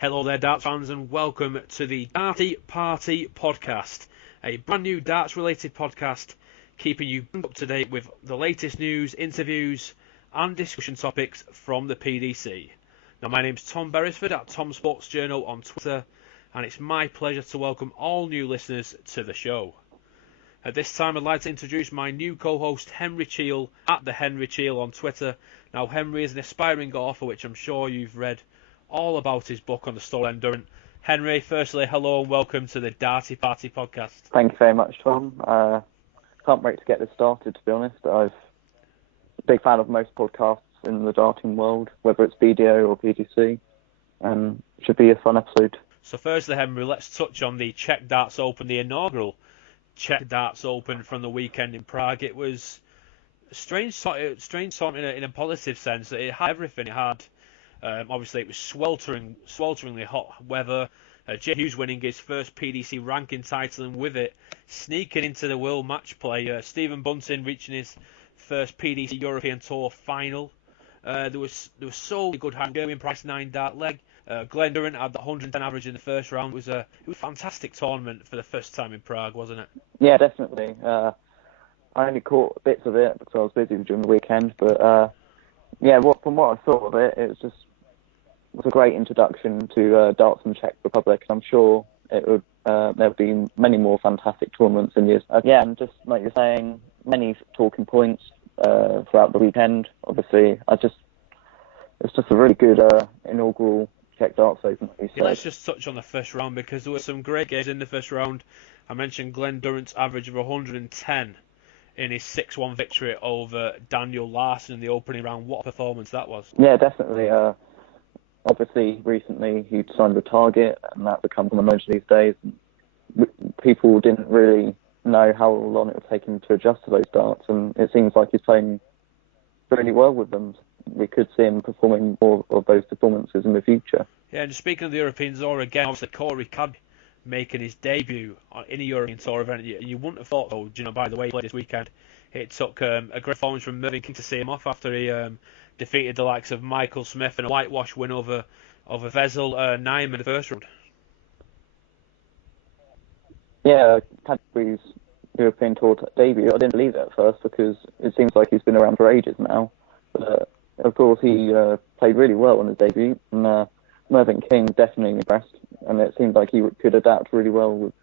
Hello there, darts fans, and welcome to the Darty Party Podcast, a brand new darts-related podcast keeping you up to date with the latest news, interviews, and discussion topics from the PDC. Now, my name's Tom Beresford at Tom Sports Journal on Twitter, and it's my pleasure to welcome all new listeners to the show. At this time, I'd like to introduce my new co-host, Henry Cheel, at the Henry Cheel on Twitter. Now, Henry is an aspiring golfer, which I'm sure you've read all about his book on the Stolen Durant. Henry, firstly, hello and welcome to the Darty Party Podcast. Thank you very much, Tom. Can't wait to get this started, to be honest. I'm a big fan of most podcasts in the darting world, whether it's BDO or PDC. Should be a fun episode. So firstly, Henry, let's touch on the Czech Darts Open, the inaugural Czech Darts Open from the weekend in Prague. It was a strange sort in a positive sense. It had everything. It had obviously, it was swelteringly hot weather. Hughes winning his first PDC ranking title, and with it, sneaking into the World Match Play. Stephen Bunting reaching his first PDC European Tour final. There was so many good Hungarian price 9 dart leg. Glenn Durant had the 110 average in the first round. It was a fantastic tournament for the first time in Prague, wasn't it? Yeah, definitely. I only caught bits of it because I was busy during the weekend, but from what I saw of it, it was a great introduction to darts in the Czech Republic, and I'm sure there'll be many more fantastic tournaments in years. And just like you're saying, many talking points throughout the weekend. Obviously, it's just a really good inaugural Czech Darts Open. Let's just touch on the first round because there were some great games in the first round. I mentioned Glenn Durant's average of 110 in his 6-1 victory over Daniel Larsson in the opening round. What a performance that was. Yeah, definitely. Obviously, recently he signed with Target, and that becomes an emotion these days. People didn't really know how long it would take him to adjust to those darts, and it seems like he's playing really well with them. We could see him performing more of those performances in the future. Yeah, and speaking of the European Tour again, obviously Corey Cadby making his debut in a European Tour event. You wouldn't have thought, though, by the way he played this weekend, it took a great performance from Mervyn King to see him off after he defeated the likes of Meikle Smith in a whitewash win over Vezel Naim in the first round. Yeah, Cadby's European Tour debut, I didn't believe it at first because it seems like he's been around for ages now. But of course, he played really well on his debut, and Mervyn King definitely impressed, and it seemed like he could adapt really well with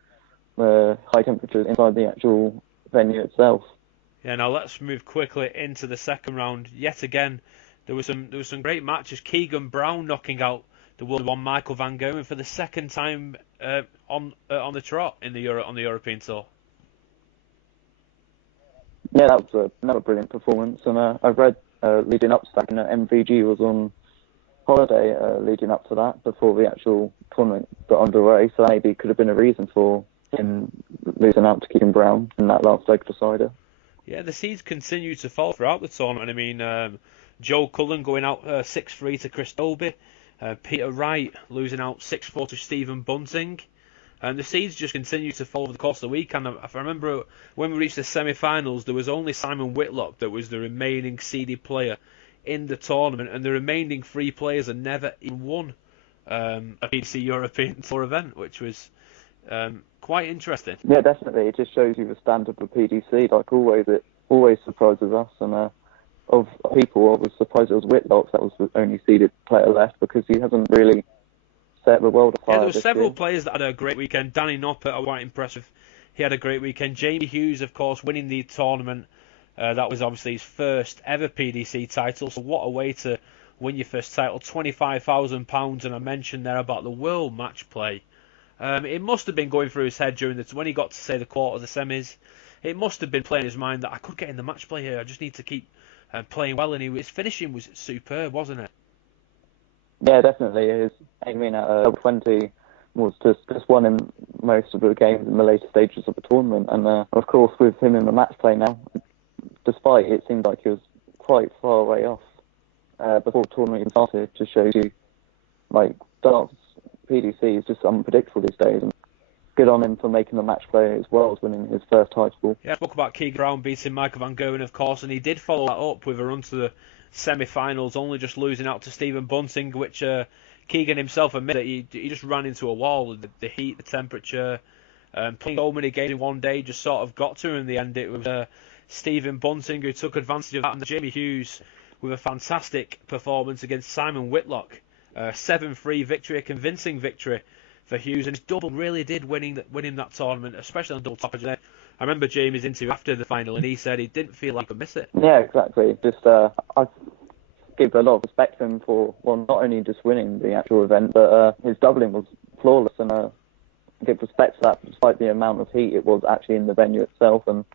the high temperatures inside the actual venue itself. Yeah, now let's move quickly into the second round. Yet again, there was some great matches. Keegan Brown knocking out the World One Michael van Gerwen for the second time on the trot on the European Tour. Yeah, that was another brilliant performance, and I read leading up to that, MVG was on holiday leading up to that before the actual tournament got underway, so maybe it could have been a reason for him losing out to Keegan Brown in that last leg decider. Yeah, the seeds continue to fall throughout the tournament. I mean, Joe Cullen going out 6-3 to Chris Dolby, Peter Wright losing out 6-4 to Stephen Bunting, and the seeds just continue to fall over the course of the weekend. If I remember, when we reached the semi-finals, there was only Simon Whitlock that was the remaining seeded player in the tournament, and the remaining 3 players had never even won a PDC European Tour event, which was quite interesting. Yeah, definitely. It just shows you the standard of PDC. Like always, it always surprises us. And of people, I was surprised it was Whitlock that was the only seeded player left because he hasn't really set the world afire. Yeah, there were several year. Players that had a great weekend. Danny Noppert, quite impressive. He had a great weekend. Jamie Hughes, of course, winning the tournament. That was obviously his first ever PDC title. So what a way to win your first title. £25,000. And I mentioned there about the World Match Play. It must have been going through his head when he got to say the quarter, the semis. It must have been playing in his mind that I could get in the match play here. I just need to keep playing well. And his finishing was superb, wasn't it? Yeah, definitely. His aiming at top 20 was just one in most of the games in the later stages of the tournament. And of course, with him in the match play now, despite it seemed like he was quite far away off before the tournament even started, just shows you like darts PDC is just unpredictable these days. And good on him for making the match play as well as winning his first title. Yeah, I spoke about Keegan Brown beating Michael van Gerwen, of course, and he did follow that up with a run to the semi-finals, only just losing out to Stephen Bunting, which Keegan himself admitted that he just ran into a wall. The heat, the temperature, playing so many games in one day just sort of got to him in the end. It was Stephen Bunting who took advantage of that, and Jamie Hughes with a fantastic performance against Simon Whitlock. 7-3 victory, a convincing victory for Hughes, and his double really did win him that tournament, especially on double top. I remember Jamie's interview after the final, and he said he didn't feel like he could miss it. Yeah, exactly. Just I give a lot of respect to him for, well, not only just winning the actual event, but his doubling was flawless, and I give respect to that despite the amount of heat it was actually in the venue itself. And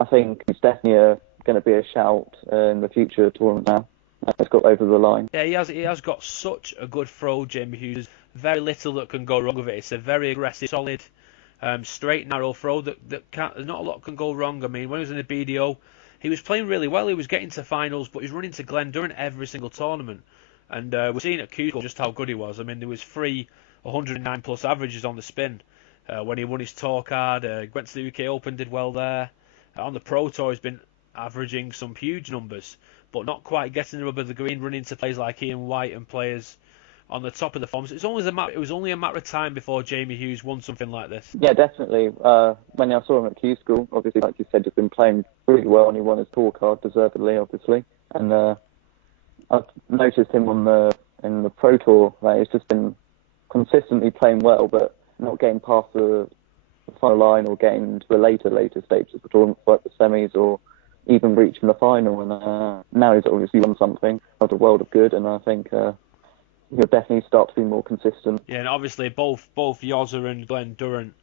I think he's definitely going to be a shout in the future tournament now. It's got over the line. Yeah, he has got such a good throw, Jamie Hughes. There's very little that can go wrong with it. It's a very aggressive, solid, straight, narrow throw that there's not a lot can go wrong. I mean, when he was in the BDO, he was playing really well. He was getting to finals, but he's running to Glen Durrant every single tournament. And we're seeing at Hughes just how good he was. I mean, there was 109 plus averages on the spin when he won his tour card. Went to the UK Open, did well there. On the Pro Tour, he's been averaging some huge numbers, but not quite getting the rub of the green, running to players like Ian White and players on the top of the forms. It was only a matter of time before Jamie Hughes won something like this. Yeah, definitely. When I saw him at Q School, obviously, like you said, he's been playing really well, and he won his tour card deservedly, obviously. And I've noticed him in the Pro Tour that he's just been consistently playing well, but not getting past the final line or getting to the later stages of the tournament, like the semis or even reaching the final. And now he's obviously won something of the world of good, and I think he'll definitely start to be more consistent. Yeah, and obviously both YOZZA and Glen Durrant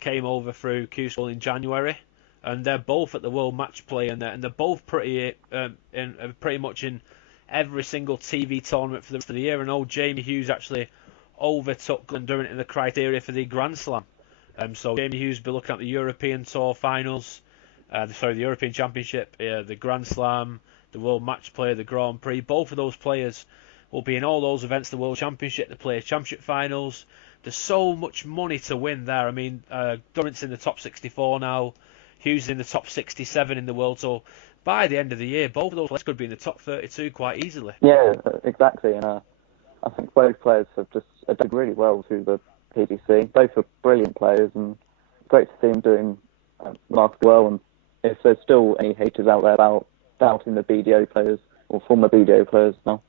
came over through Q School in January, and they're both at the World Match Play, and they're both pretty much in every single TV tournament for the rest of the year. And old Jamie Hughes actually overtook Glen Durrant in the criteria for the Grand Slam. So Jamie Hughes will be looking at the European Tour finals, the European Championship, the Grand Slam, the World Match Play, the Grand Prix. Both of those players will be in all those events, the World Championship, the Players Championship finals. There's so much money to win there. I mean, Durrant's in the top 64 now, Hughes is in the top 67 in the world. So by the end of the year, both of those players could be in the top 32 quite easily. Yeah, exactly. And I think both players have just adapted really well to the PDC. Both are brilliant players, and great to see them doing remarkably well. And if there's still any haters out there about doubting the BDO players or former BDO players now,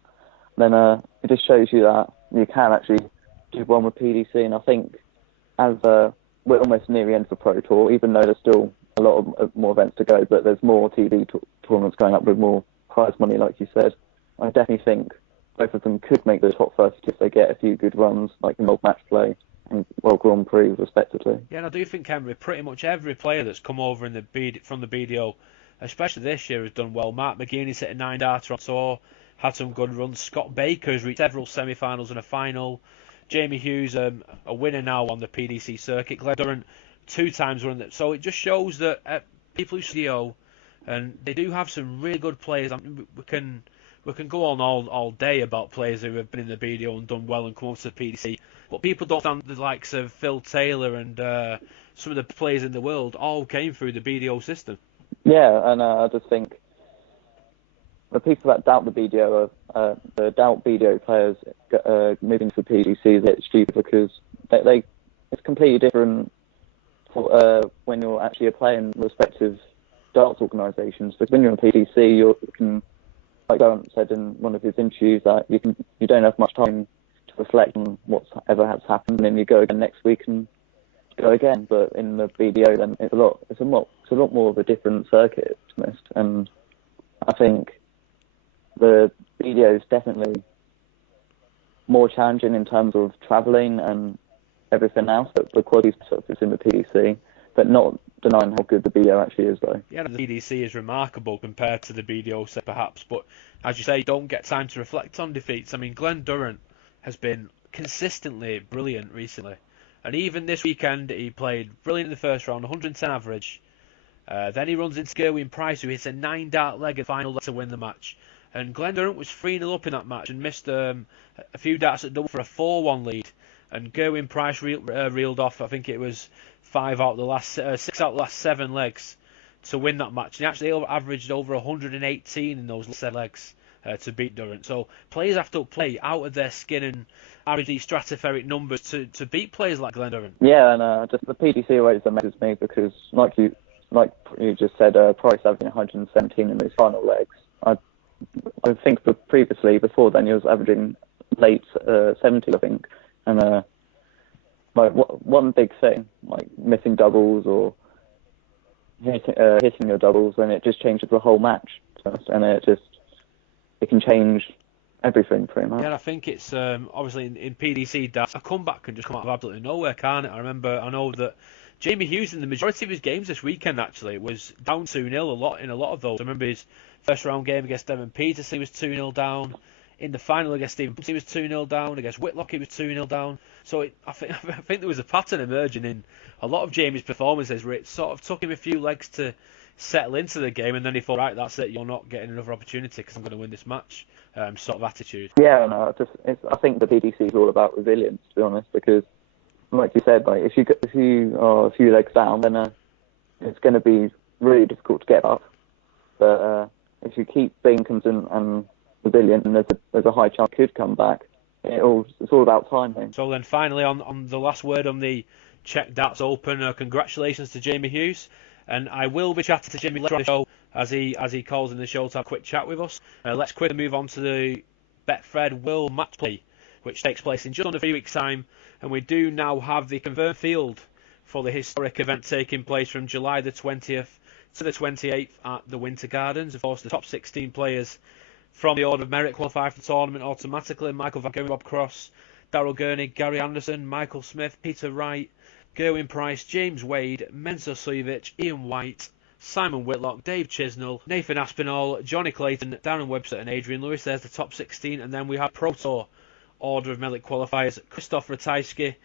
then it just shows you that you can actually do well with PDC. And I think as we're almost near the end of the Pro Tour, even though there's still a lot of more events to go, but there's more TV tournaments going up with more prize money, like you said. I definitely think both of them could make the top 30 if they get a few good runs, like in World Match Play and World Grand Prix, respectively. Yeah, and I do think, Henry, pretty much every player that's come over from the BDO, especially this year, has done well. Mark McGuinness hit a 9 darter on tour, had some good runs. Scott Baker's reached several semi-finals and a final. Jamie Hughes, a winner now on the PDC circuit. Glen Durrant, 2 times won it. So it just shows that people who BDO, and they do have some really good players. I mean, we can go on all day about players who have been in the BDO and done well and come up to the PDC, but people don't understand the likes of Phil Taylor and some of the players in the world all came through the BDO system. Yeah, and I just think the people that doubt the BDO doubt BDO players moving to the PDC is a bit stupid, because it's completely different when you're actually playing respective darts organisations. Because when you're in PDC, you can, like Darren said in one of his interviews, that you don't have much time to reflect on whatever has happened, and then you go again next week and go again. But in the BDO, then it's a lot more of a different circuit, to be honest. And I think the BDO is definitely more challenging in terms of travelling and everything else, but the quality stuff is in the PDC, but not denying how good the BDO actually is, though. Yeah, the PDC is remarkable compared to the BDO set, perhaps, but as you say, don't get time to reflect on defeats. I mean, Glen Durrant has been consistently brilliant recently, and even this weekend he played brilliant in the first round, 110 average. Then he runs into Gerwyn Price, who hits a 9 dart leg at the final to win the match. And Glen Durrant was 3-0 up in that match and missed a few darts at double for a 4-1 lead. And Gerwyn Price reeled off, I think it was 6 out of the last 7 legs to win that match. And he actually averaged over 118 in those 7 legs to beat Durrant. So players have to play out of their skin and Yeah. these stratospheric numbers to beat players like Glenn Durrant. Yeah, and just the PDC always amazes me because, like you just said, Price averaging 117 in those final legs. I think before then he was averaging late 70s, I think, and like one big thing, like missing doubles or hitting your doubles, and it just changes the whole match, and it can change everything pretty much. Yeah, and I think it's obviously in PDC that a comeback can just come out of absolutely nowhere, can't it? I know that Jamie Hughes in the majority of his games this weekend actually was down 2-0 in a lot of those. I remember his first round game against Devon Peterson, he was 2-0 down. In the final against Stephen Bunting, he was 2-0 down. Against Whitlock, he was 2-0 down. So I think there was a pattern emerging in a lot of Jamie's performances where it sort of took him a few legs to settle into the game, and then he thought, right, that's it, you're not getting another opportunity because I'm going to win this match, sort of attitude. Yeah, no, I think the PDC is all about resilience, to be honest, because, like you said, like if you are a few legs down, then it's going to be really difficult to get up. But if you keep being consistent and resilient, and there's a high chance it could come back. It's all about timing. So then finally on the last word on the Czech Darts Open, congratulations to Jamie Hughes, and I will be chatting to Jimmy later on the show as he calls in the show to have a quick chat with us. Let's quickly move on to the Betfred World Match Play, which takes place in just under 3 weeks' time, and we do now have the confirmed field for the historic event taking place from July the 20th to the 28th at the Winter Gardens. Of course, the top 16 players from the order of merit qualify for the tournament automatically. Michael Van Gerwen, Bob Cross, Darrell Gurney, Gary Anderson, Michael Smith, Peter Wright, Gerwin Price, James Wade, Mensur Suljovic, Ian White, Simon Whitlock, Dave Chisnell, Nathan Aspinall, Johnny Clayton, Darren Webster and Adrian Lewis. There's the top 16, and then we have Pro Tour order of merit qualifiers: Christoph Ratajski,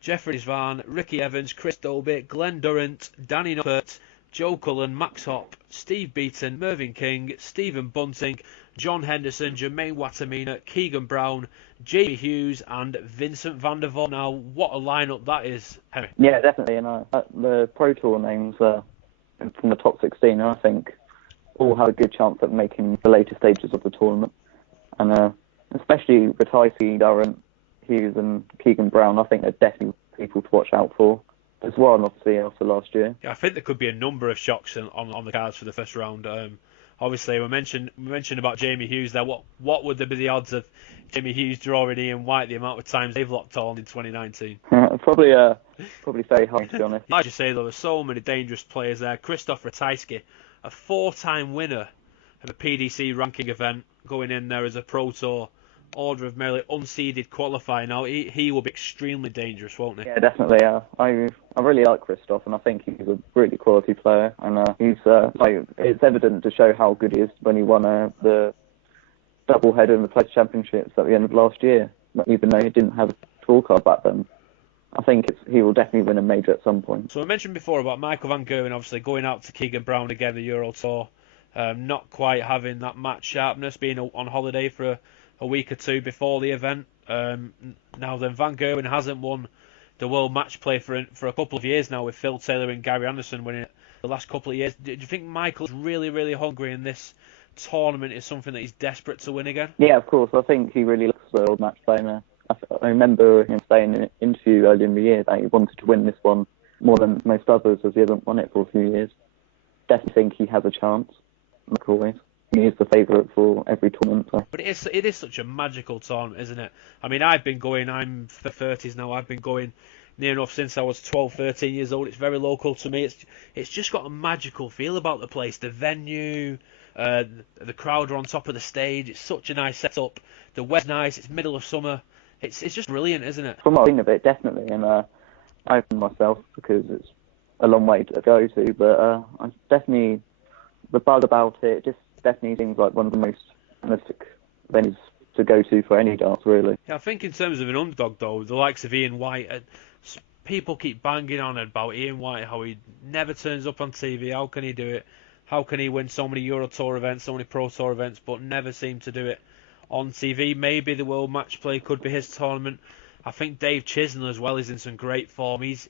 Jeffrey Svan, Ricky Evans, Chris Dobie, Glenn Durrant, Danny Noppert, Joe Cullen, Max Hopp, Steve Beaton, Mervyn King, Stephen Bunting, John Henderson, Jermaine Watamina, Keegan Brown, Jamie Hughes and Vincent van der Voort. Now, what a lineup that is, Henry. Yeah, definitely. And the Pro Tour names from the top 16, I think, all have a good chance at making the later stages of the tournament. And especially Ratajski, Durrant, Hughes and Keegan Brown, I think they're definitely people to watch out for. As well, obviously, after last year. Yeah, I think there could be a number of shocks on the cards for the first round. Obviously, we mentioned about Jamie Hughes there. What would there be the odds of Jamie Hughes drawing Ian White the amount of times they've locked on in 2019? Probably very high, to be honest. Like you say, though, there's so many dangerous players there. Christoph Ratajski, a 4-time winner of a PDC ranking event, going in there as a Pro Tour order of merit unseeded qualifier. Now he will be extremely dangerous, won't he? Yeah, definitely. I really like Christoph, and I think he's a really quality player. And he's it's evident to show how good he is when he won the double header in the Players Championships at the end of last year. Even though he didn't have a tour card back then, I think he will definitely win a major at some point. So I mentioned before about Michael Van Gerwen obviously going out to Keegan Brown again, the Euro Tour, not quite having that match sharpness, being on holiday for a week or two before the event. Now then, Van Gerwen hasn't won the World Match Play for a couple of years now, with Phil Taylor and Gary Anderson winning it the last couple of years. Do you think Michael's really, really hungry in this tournament? Is something that he's desperate to win again? Yeah, of course. I think he really likes the World Match Play now. I remember him saying in an interview earlier in the year that he wanted to win this one more than most others, as he hasn't won it for a few years. Definitely think he has a chance, like always. He is the favourite for every tournament. So. But it is such a magical tournament, isn't it? I mean, I'm in the 30s now, I've been going near enough since I was 12, 13 years old. It's very local to me. It's just got a magical feel about the place. The venue, the crowd are on top of the stage. It's such a nice setup. The weather's nice. It's middle of summer. It's just brilliant, isn't it? From what I've seen of it, definitely. And I opened myself because it's a long way to go to. But I definitely, the buzz about it just definitely seems like one of the most realistic venues to go to for any darts, really. Yeah, I think in terms of an underdog, though, the likes of Ian White, people keep banging on about Ian White, how he never turns up on TV. How can he do it? How can he win so many Euro Tour events, so many Pro Tour events, but never seem to do it on TV? Maybe the World Match Play could be his tournament. I think Dave Chisnell as well is in some great form. He's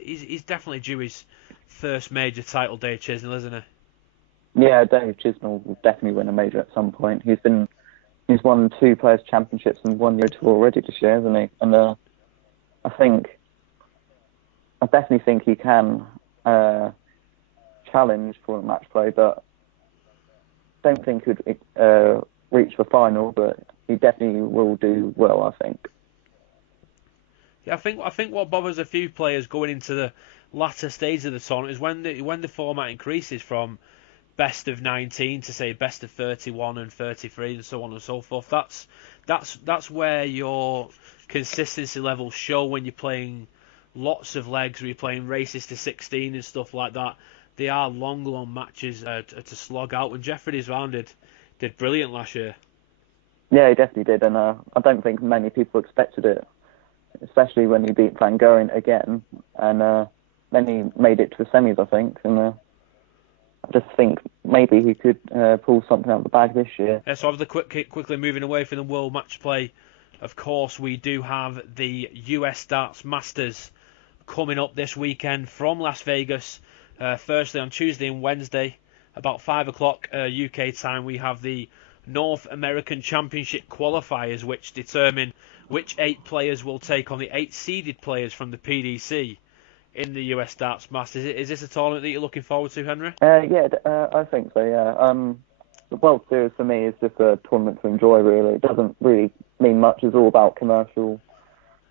definitely due his first major title, Dave Chisnell, isn't he? Yeah, Dave Chisnell will definitely win a major at some point. He's been he's won 2 Players' Championships and 1 Euro Tour already this year, hasn't he? And I definitely think he can challenge for match play, but don't think he'd reach the final, but he definitely will do well, I think. Yeah, I think what bothers a few players going into the latter stage of the tournament is when the format increases from best of 19 to say best of 31 and 33 and so on and so forth. That's where your consistency levels show when you're playing lots of legs, where you're playing races to 16 and stuff like that. They are long matches to slog out, and Jeffrey Desvaux did brilliant last year. Yeah, he definitely did, and I don't think many people expected it, especially when he beat Van Gogh again, and then he made it to the semis, I think, and I just think maybe he could pull something out of the bag this year. Yeah, so obviously quickly moving away from the World Match Play, of course, we do have the US Darts Masters coming up this weekend from Las Vegas. Firstly, on Tuesday and Wednesday, about 5 o'clock UK time, we have the North American Championship qualifiers, which determine which 8 players will take on the 8 seeded players from the PDC in the US Darts Masters. Is this a tournament that you're looking forward to, Henry? Yeah, I think so, yeah. The World Series for me is just a tournament to enjoy, really. It doesn't really mean much. It's all about commercial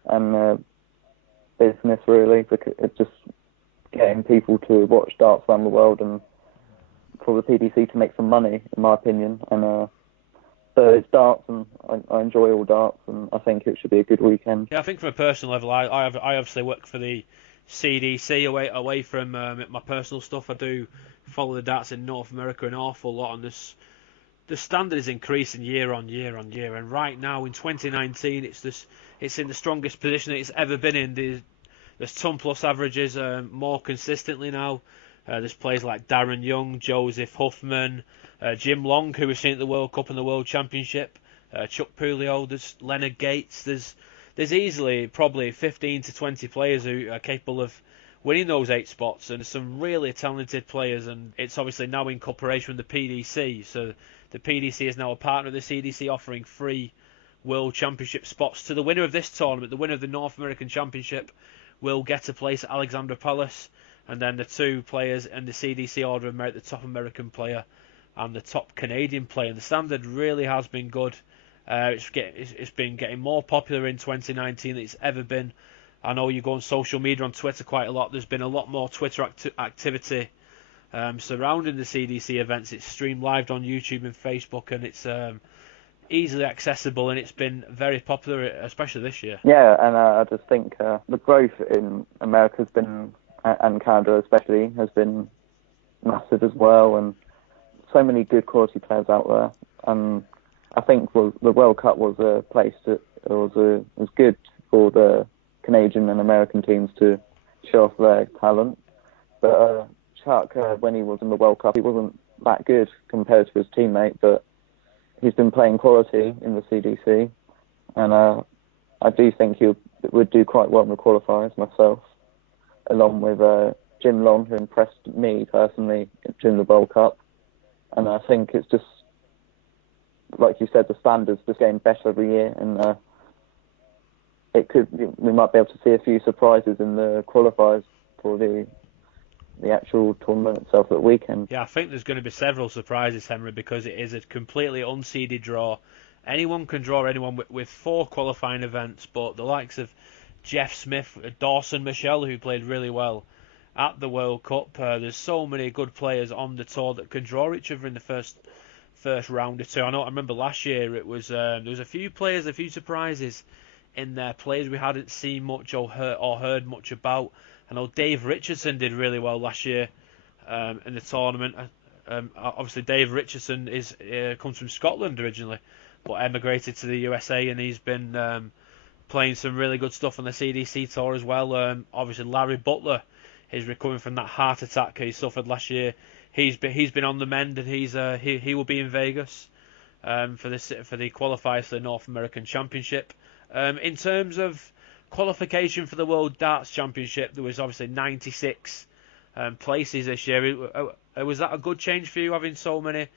and business, really. It's just getting people to watch darts around the world and for the PDC to make some money, in my opinion. And so it's darts, and I enjoy all darts, and I think it should be a good weekend. Yeah, I think from a personal level, I obviously work for the CDC away from my personal stuff. I do follow the darts in North America an awful lot, and the standard is increasing year on year on year. And right now in 2019, it's in the strongest position it's ever been in. There's ton plus averages more consistently now. There's players like Darren Young, Joseph Huffman, Jim Long, who we've seen at the World Cup and the World Championship, Chuck Pulio, there's Leonard Gates, there's easily probably 15 to 20 players who are capable of winning those 8 spots, and some really talented players, and it's obviously now in cooperation with the PDC, so the PDC is now a partner of the CDC, offering free World Championship spots to the winner of this tournament. The winner of the North American Championship will get a place at Alexandra Palace, and then the 2 players in the CDC order of merit, the top American player and the top Canadian player. And the standard really has been good. It's been getting more popular in 2019 than it's ever been. I know you go on social media on Twitter quite a lot. There's been a lot more Twitter activity surrounding the CDC events. It's streamed live on YouTube and Facebook, and it's easily accessible, and it's been very popular, especially this year. Yeah, and I just think the growth in America has been, and Canada especially, has been massive as well, and so many good quality players out there. I think the World Cup was a place that was good for the Canadian and American teams to show off their talent. But Chuck, when he was in the World Cup, he wasn't that good compared to his teammate, but he's been playing quality in the CDC, and I do think he would do quite well in the qualifiers myself, along with Jim Long, who impressed me personally during the World Cup. And I think it's just, like you said, the standards just getting better every year, and we might be able to see a few surprises in the qualifiers for the actual tournament itself at the weekend. Yeah, I think there's going to be several surprises, Henry, because it is a completely unseeded draw. Anyone can draw anyone with 4 qualifying events, but the likes of Jeff Smith, Dawson Michelle, who played really well at the World Cup, there's so many good players on the tour that can draw each other in the first round or two. I remember last year it was there was a few players, a few surprises in there, players we hadn't seen much or heard much about. I know Dave Richardson did really well last year in the tournament. Obviously, Dave Richardson comes from Scotland originally, but emigrated to the USA, and he's been playing some really good stuff on the CDC tour as well. Obviously, Larry Butler is recovering from that heart attack he suffered last year. He's been on the mend, and he will be in Vegas for the qualifiers for the North American Championship. In terms of qualification for the World Darts Championship, there was obviously 96 places this year. Was that a good change for you, having so many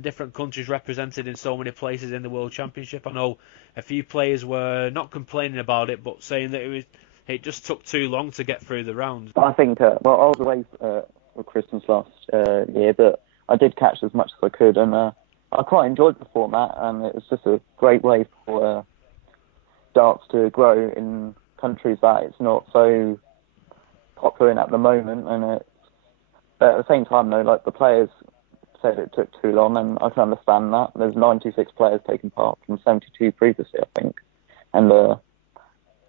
different countries represented in so many places in the World Championship. I know a few players were not complaining about it, but saying that it just took too long to get through the rounds. I think, I was away for Christmas last year, but I did catch as much as I could, and I quite enjoyed the format, and it was just a great way for darts to grow in countries that it's not so popular in at the moment. But at the same time, though, like, the players said it took too long, and I can understand that. There's 96 players taking part from 72 previously, I think, and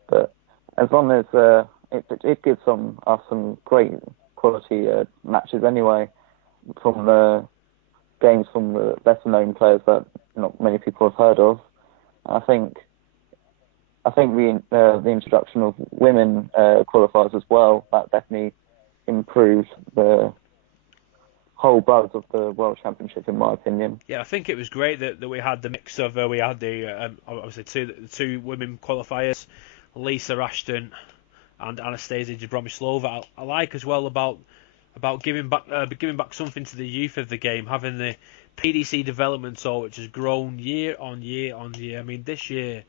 but as long as it gives us some great quality matches anyway, from the games from the lesser known players that not many people have heard of. I think the introduction of women qualifiers as well, that definitely improved the whole buzz of the World Championship, in my opinion. Yeah, I think it was great that we had the mix of we had the obviously two women qualifiers, Lisa Ashton and Anastasia Jabromyslova. I like as well about giving back something to the youth of the game, having the PDC development tour, which has grown year on year on year. I mean, this year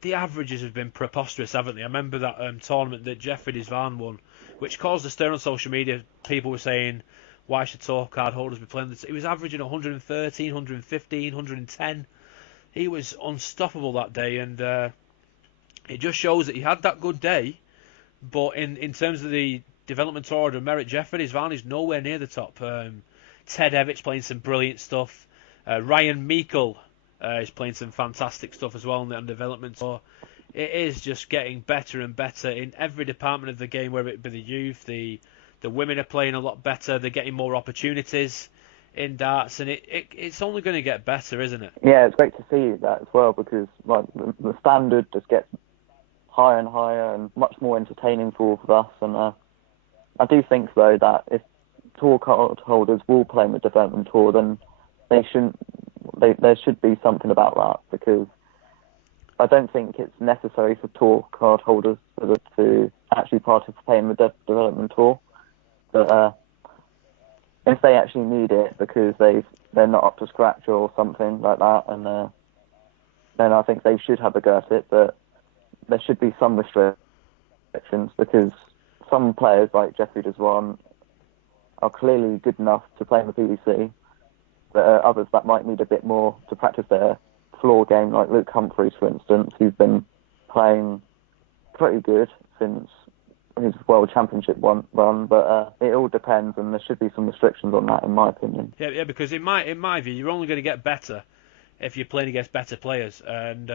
the averages have been preposterous, haven't they? I remember that tournament that Jeffrey Desvan won, which caused a stir on social media. People were saying, why should tour card holders be playing this? He was averaging 113, 115, 110. He was unstoppable that day, and it just shows that he had that good day. But in terms of the development order of merit, Jeffrey Desvan is nowhere near the top. Ted Evans playing some brilliant stuff. Ryan Meikle is playing some fantastic stuff as well on development tour. It is just getting better and better in every department of the game, whether it be the youth, the women are playing a lot better, they're getting more opportunities in darts, and it's only going to get better, isn't it? Yeah, it's great to see that as well, because like the standard just gets higher and higher and much more entertaining for us. And I do think, though, that if tour card holders will play in the development tour, then there should be something about that, because I don't think it's necessary for tour card holders to actually participate in the development tour. But if they actually need it because they're not up to scratch or something like that, and then I think they should have a go at it. But there should be some restrictions, because some players like Jeffrey Desvan are clearly good enough to play in the PDC. There are others that might need a bit more to practice their floor game, like Luke Humphreys, for instance, who's been playing pretty good since his World Championship run, but it all depends, and there should be some restrictions on that, in my opinion. Yeah, because in my view, you're only going to get better if you're playing against better players, and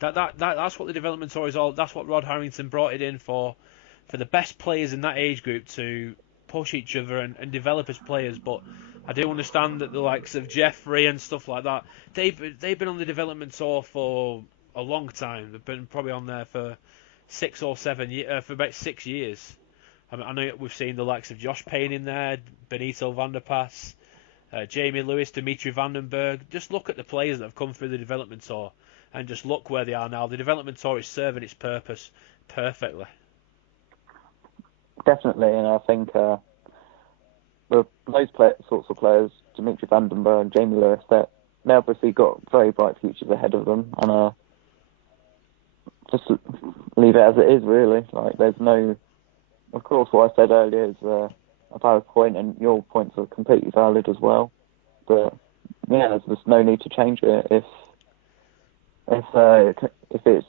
that's what the development tour is all. That's what Rod Harrington brought it in for the best players in that age group to push each other and develop as players. But I do understand that the likes of Jeffrey and stuff like that, they've been on the development tour for a long time. They've been probably on there for 6 or 7 years, for about 6 years. I know we've seen the likes of Josh Payne in there, Benito van der Pas, Jamie Lewis, Dimitri Vandenberg. Just look at the players that have come through the development tour, and just look where they are now. The development tour is serving its purpose perfectly. Definitely, and I think those sorts of players, Dimitri Vandenberg, Jamie Lewis, they obviously got very bright futures ahead of them, and just leave it as it is, really. Like, there's no... Of course, what I said earlier is a valid point, and your points are completely valid as well. But, yeah, there's just no need to change it if it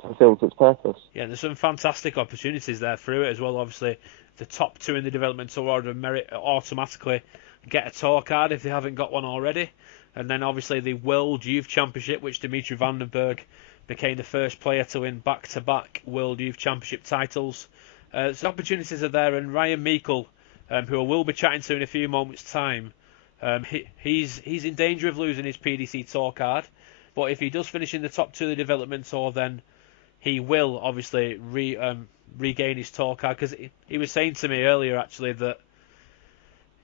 fulfills its purpose. Yeah, there's some fantastic opportunities there through it as well. Obviously, the top two in the developmental order of merit automatically get a tour card if they haven't got one already. And then, obviously, the World Youth Championship, which Dimitri Vandenberg became the first player to win back-to-back World Youth Championship titles. So opportunities are there, and Ryan Meikle, who I will be chatting to in a few moments' time, he's in danger of losing his PDC tour card. But if he does finish in the top two of the development tour, then he will obviously regain his tour card, because he was saying to me earlier actually that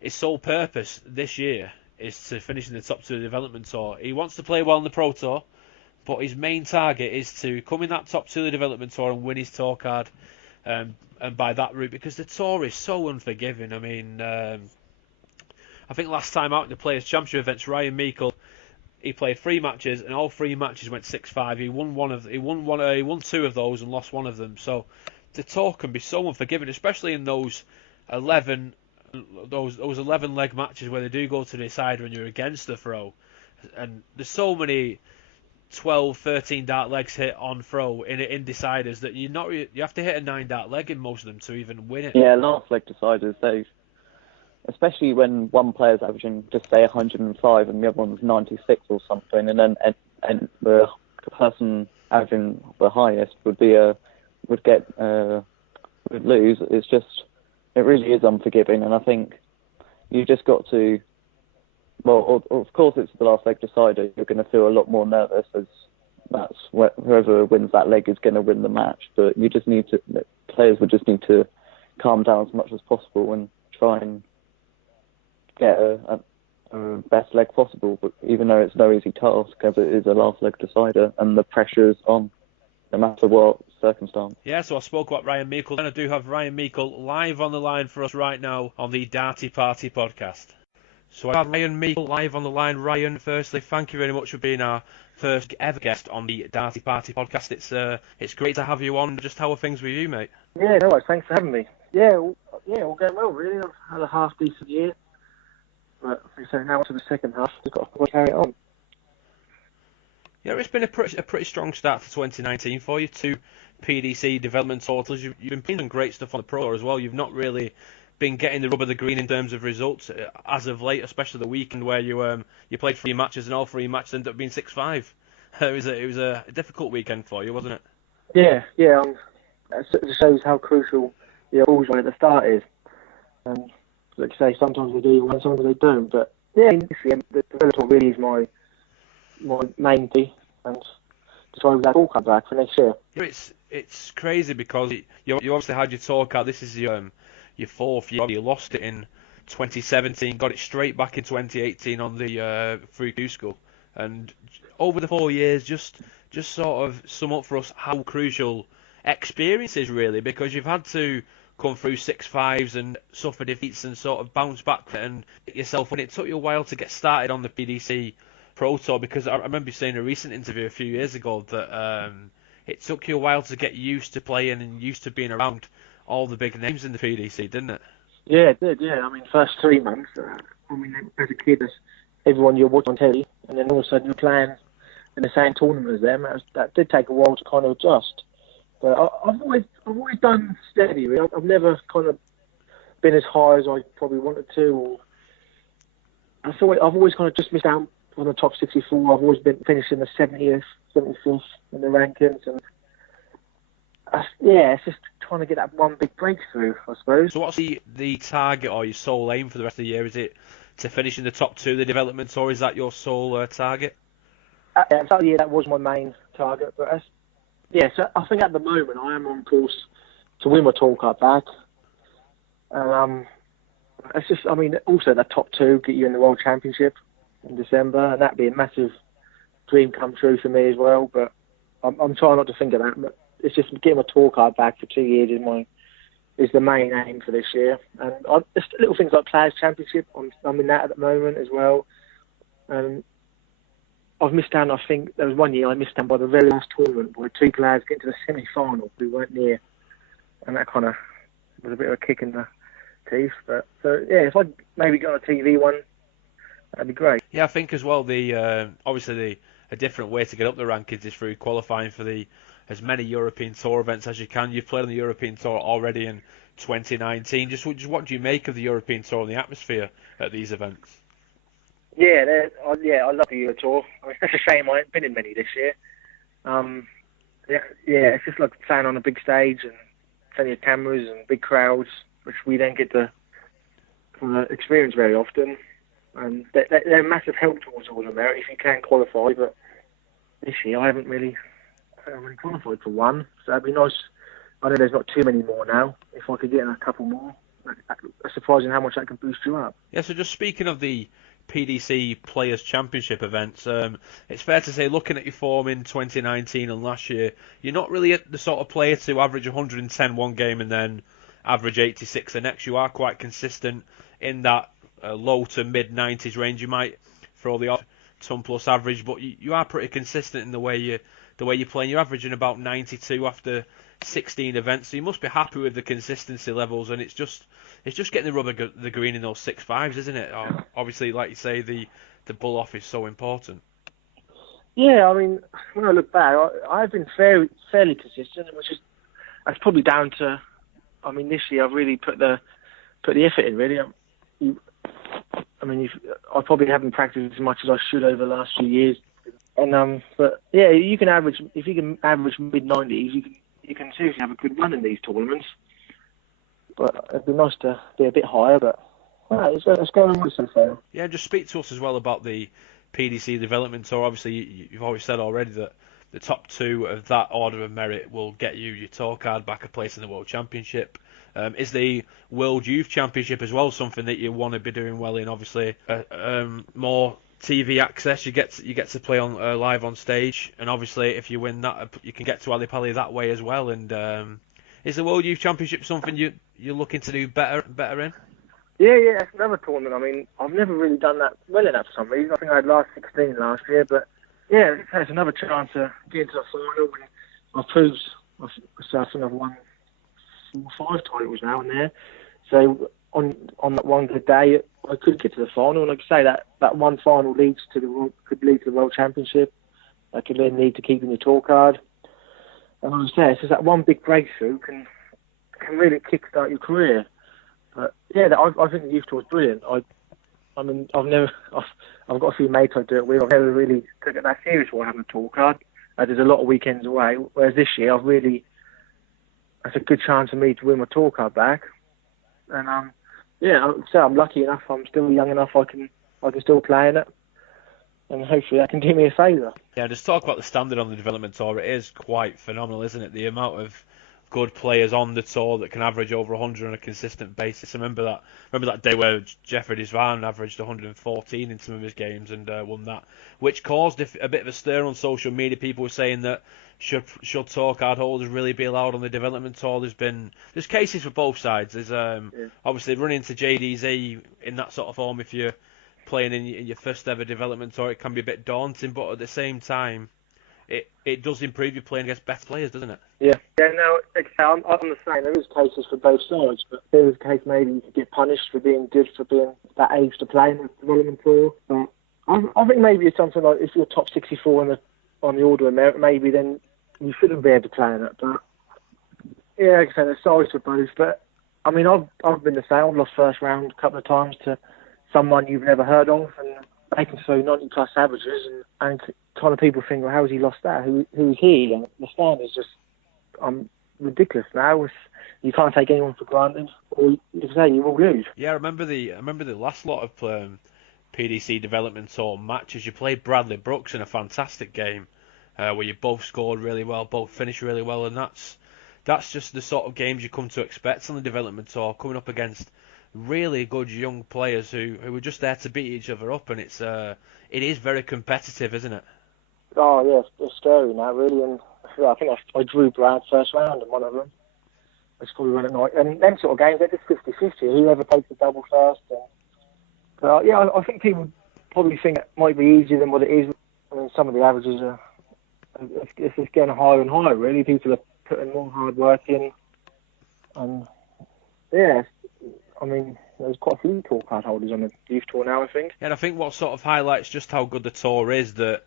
his sole purpose this year is to finish in the top two of the development tour. He wants to play well in the Pro Tour, but his main target is to come in that top two of the development tour and win his tour card, and by that route, because the tour is so unforgiving. I mean, I think last time out in the Players' Championship events, Ryan Meikle, he played 3 matches, and all 3 matches went 6-5. He won 2 of those and lost 1 of them. So the talk can be so unforgiving, especially in those 11 leg matches where they do go to the decider and you're against the throw. And there's so many 12, 13 dart legs hit on throw in deciders that you have to hit a 9 dart leg in most of them to even win it. Yeah, last leg deciders, especially when one player's averaging just say 105 and the other one's 96 or something, and then and the person averaging the highest would lose. It really is unforgiving, and I think you just got to. Well, of course, it's the last leg decider. You're going to feel a lot more nervous, as that's whoever wins that leg is going to win the match. But players would just need to calm down as much as possible and try and get a best leg possible. But even though it's no easy task, as it is a last leg decider, and the pressure's on, no matter what circumstance. Yeah, so I spoke about Ryan Meikle, and I do have Ryan Meikle live on the line for us right now on the Darty Party podcast. So I have Ryan Meikle live on the line. Ryan, firstly, thank you very much for being our first ever guest on the Darty Party podcast. It's great to have you on. Just how are things with you, mate? Yeah, no worries. Thanks for having me. Yeah, all going well, really. I've had a half-decent year. But so now to the second half, we've got to carry it on. Yeah, it's been a pretty strong start to 2019 for you. 2 PDC development totals. You've been playing some great stuff on the Pro as well. You've not really been getting the rub of the green in terms of results as of late, especially the weekend where you played 3 matches and all 3 matches ended up being 6-5. It was a difficult weekend for you, wasn't it? Yeah. It shows how crucial the balls one at the start is. And like you say, sometimes they do well, sometimes they don't. But yeah, the developer really is my main thing, and to try with that all come back for next year. Yeah, it's crazy because you obviously had your talk out. This is your 4th year. You lost it in 2017, got it straight back in 2018 on the through Q school, and over the 4 years, just sort of sum up for us how crucial experience is really, because you've had to come through 6-5s and suffer defeats and sort of bounce back and get yourself. And it took you a while to get started on the PDC Pro Tour, because I remember you saying in a recent interview a few years ago that it took you a while to get used to playing and used to being around all the big names in the PDC, didn't it? Yeah, it did, yeah. I mean, first 3 months, as a kid, as everyone you watch on telly, and then all of a sudden you're playing in the same tournament as them. That did take a while to kind of adjust. But I've always done steady, really. I've never kind of been as high as I probably wanted to. Or I've always kind of just missed out on the top 64. I've always been finishing the 70th, 75th in the rankings, and it's just trying to get that one big breakthrough, I suppose. So what's the target or your sole aim for the rest of the year? Is it to finish in the top 2 of the development, or is that your sole target? Yeah, that was my main target. But so I think at the moment I am on course to win my tour card back. It's just, I mean, also the top 2 get you in the World Championship in December, and that'd be a massive dream come true for me as well. But I'm trying not to think of that. But it's just getting my tour card back for 2 years is the main aim for this year. And just little things like Players' Championship, I'm in that at the moment as well. And I've missed out. I think there was one year I missed out by the very last tournament where 2 players get into the semi-final who weren't near, and that kind of was a bit of a kick in the teeth. But so yeah, if I maybe got a TV one, that'd be great. Yeah, I think as well obviously a different way to get up the rankings is through qualifying for as many European Tour events as you can. You've played on the European Tour already in 2019. Just what do you make of the European Tour and the atmosphere at these events? Yeah, I love the Euro Tour. I mean, it's a shame I haven't been in many this year. It's just like playing on a big stage and plenty of cameras and big crowds, which we don't get to experience very often. And they're a massive help towards all of them if you can qualify. But this year I haven't really qualified for one, so it'd be nice. I know there's not too many more now. If I could get in a couple more, it's surprising how much that can boost you up. Yeah, so just speaking of the PDC Players' Championship events, it's fair to say, looking at your form in 2019 and last year, you're not really the sort of player to average 110 one game and then average 86 the next. You are quite consistent in that low to mid 90s range. You might throw the odd ton plus average, but you are pretty consistent in the way you're playing. You're averaging about 92 after 16 events, so you must be happy with the consistency levels. And it's just getting the green in those 6.5s, isn't it? Obviously, like you say, the bull off is so important. Yeah, I mean, when I look back, I've been fairly consistent, that's probably down to, I mean, this year I've really put the effort in. Really, I probably haven't practiced as much as I should over the last few years. And but yeah, if you can average mid 90s, you can seriously have a good run in these tournaments. But it'd be nice to be a bit higher. But it's going on so far. Yeah, just speak to us as well about the PDC development tour. Obviously, you've always said already that the top 2 of that order of merit will get you your tour card back, a place in the World Championship. Is the World Youth Championship as well something that you want to be doing well in? Obviously, more TV access. You get to play on live on stage, and obviously, if you win that, you can get to Ali Pali that way as well. And is the World Youth Championship something you're looking to do better in? Yeah, it's another tournament. I mean, I've never really done that well enough for some reason. I think I had last 16 last year, but yeah, it's another chance to get into the final. And I've proved myself, and I've won 4 or 5 titles now and there. So on that one good day, I could get to the final. And like I say, that one final could lead to the World Championship. That could then lead to keeping your tour card. And like I say, it's just that one big breakthrough can really kickstart your career. But yeah, I think the youth tour is brilliant. I've got a few mates I do it with. I've never really took it that serious while having a tour card. There's a lot of weekends away. Whereas this year, that's a good chance for me to win my tour card back. And I'm lucky enough. I'm still young enough. I can still play in it, and hopefully that can do me a favour. Yeah, just talk about the standard on the development tour. It is quite phenomenal, isn't it? The amount of good players on the tour that can average over 100 on a consistent basis. I remember that day where Jeffrey Desvan averaged 114 in some of his games and won that, which caused a bit of a stir on social media. People were saying that should tour card holders really be allowed on the development tour? There's cases for both sides. There's obviously running into JDZ in that sort of form. If you're playing in your first ever development tour, it can be a bit daunting, but at the same time, it does improve you playing against better players, doesn't it? Yeah. No, I'm the same. There is cases for both sides, but there is a case maybe you could get punished for being good, for being that age to play in the development tour. But I think maybe it's something like if you're top 64 on the order of merit, maybe then you shouldn't be able to play in it. But yeah, like I said, there's sides for both. But I mean, I've been the same. I've lost first round a couple of times to someone you've never heard of, and they can throw 90 plus averages, and kind of people think, well, how has he lost that? Who's he? And the stand is just ridiculous now. You can't take anyone for granted, or you say you will lose. Yeah, I remember the last lot of PDC development tour matches. You played Bradley Brooks in a fantastic game where you both scored really well, both finished really well, and that's just the sort of games you come to expect on the development tour, coming up against really good young players who are just there to beat each other up, and it is very competitive, isn't it? Oh yeah, it's scary now, really. And I think I drew Brad first round in one of them. It's probably one at night. And them sort of games, they're just 50-50. Whoever takes the double first. But yeah, I think people probably think it might be easier than what it is. I mean, some of the averages it's just getting higher and higher, really. People are putting more hard work in. And yeah, I mean, there's quite a few tour card holders on the youth tour now, I think. Yeah, and I think what sort of highlights just how good the tour is that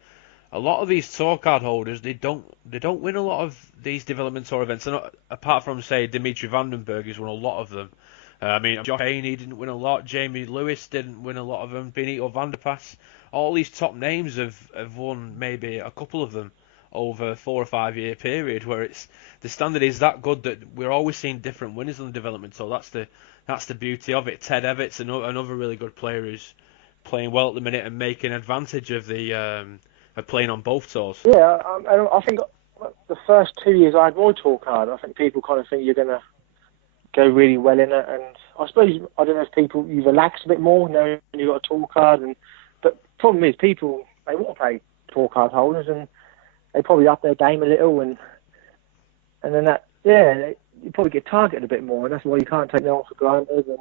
a lot of these tour card holders, they don't win a lot of these development tour events. And apart from, say, Dimitri Vandenberg, who's won a lot of them. I mean, Josh Haney didn't win a lot. Jamie Lewis didn't win a lot of them. Benito Vanderpass. All these top names have won maybe a couple of them over a 4 or 5 year period, where the standard is that good that we're always seeing different winners on the development tour. That's the beauty of it. Ted Everett's another really good player who's playing well at the minute and making advantage of of playing on both tours. Yeah, I think the first 2 years I had my tour card, I think people kind of think you're going to go really well in it, and I suppose, I don't know if you relax a bit more knowing you've got a tour card, but the problem is people, they want to play tour card holders, and they probably up their game a little, and then you probably get targeted a bit more, and that's why you can't take no one for granted. And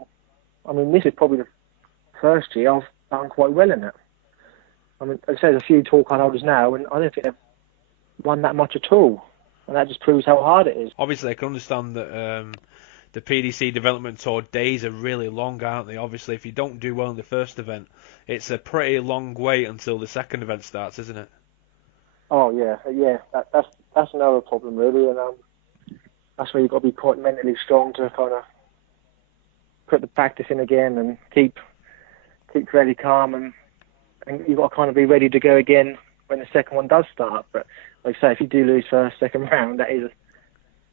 I mean, this is probably the first year, I've done quite well in it. I mean, like I say, there's a few tour card holders now, and I don't think they've won that much at all. And that just proves how hard it is. Obviously, I can understand that the PDC Development Tour days are really long, aren't they? Obviously, if you don't do well in the first event, it's a pretty long wait until the second event starts, isn't it? Oh yeah. That's another problem really, and that's where you've got to be quite mentally strong to kind of put the practice in again and keep fairly calm, and you've got to kind of be ready to go again when the second one does start. But like I say, if you do lose first, second round, that is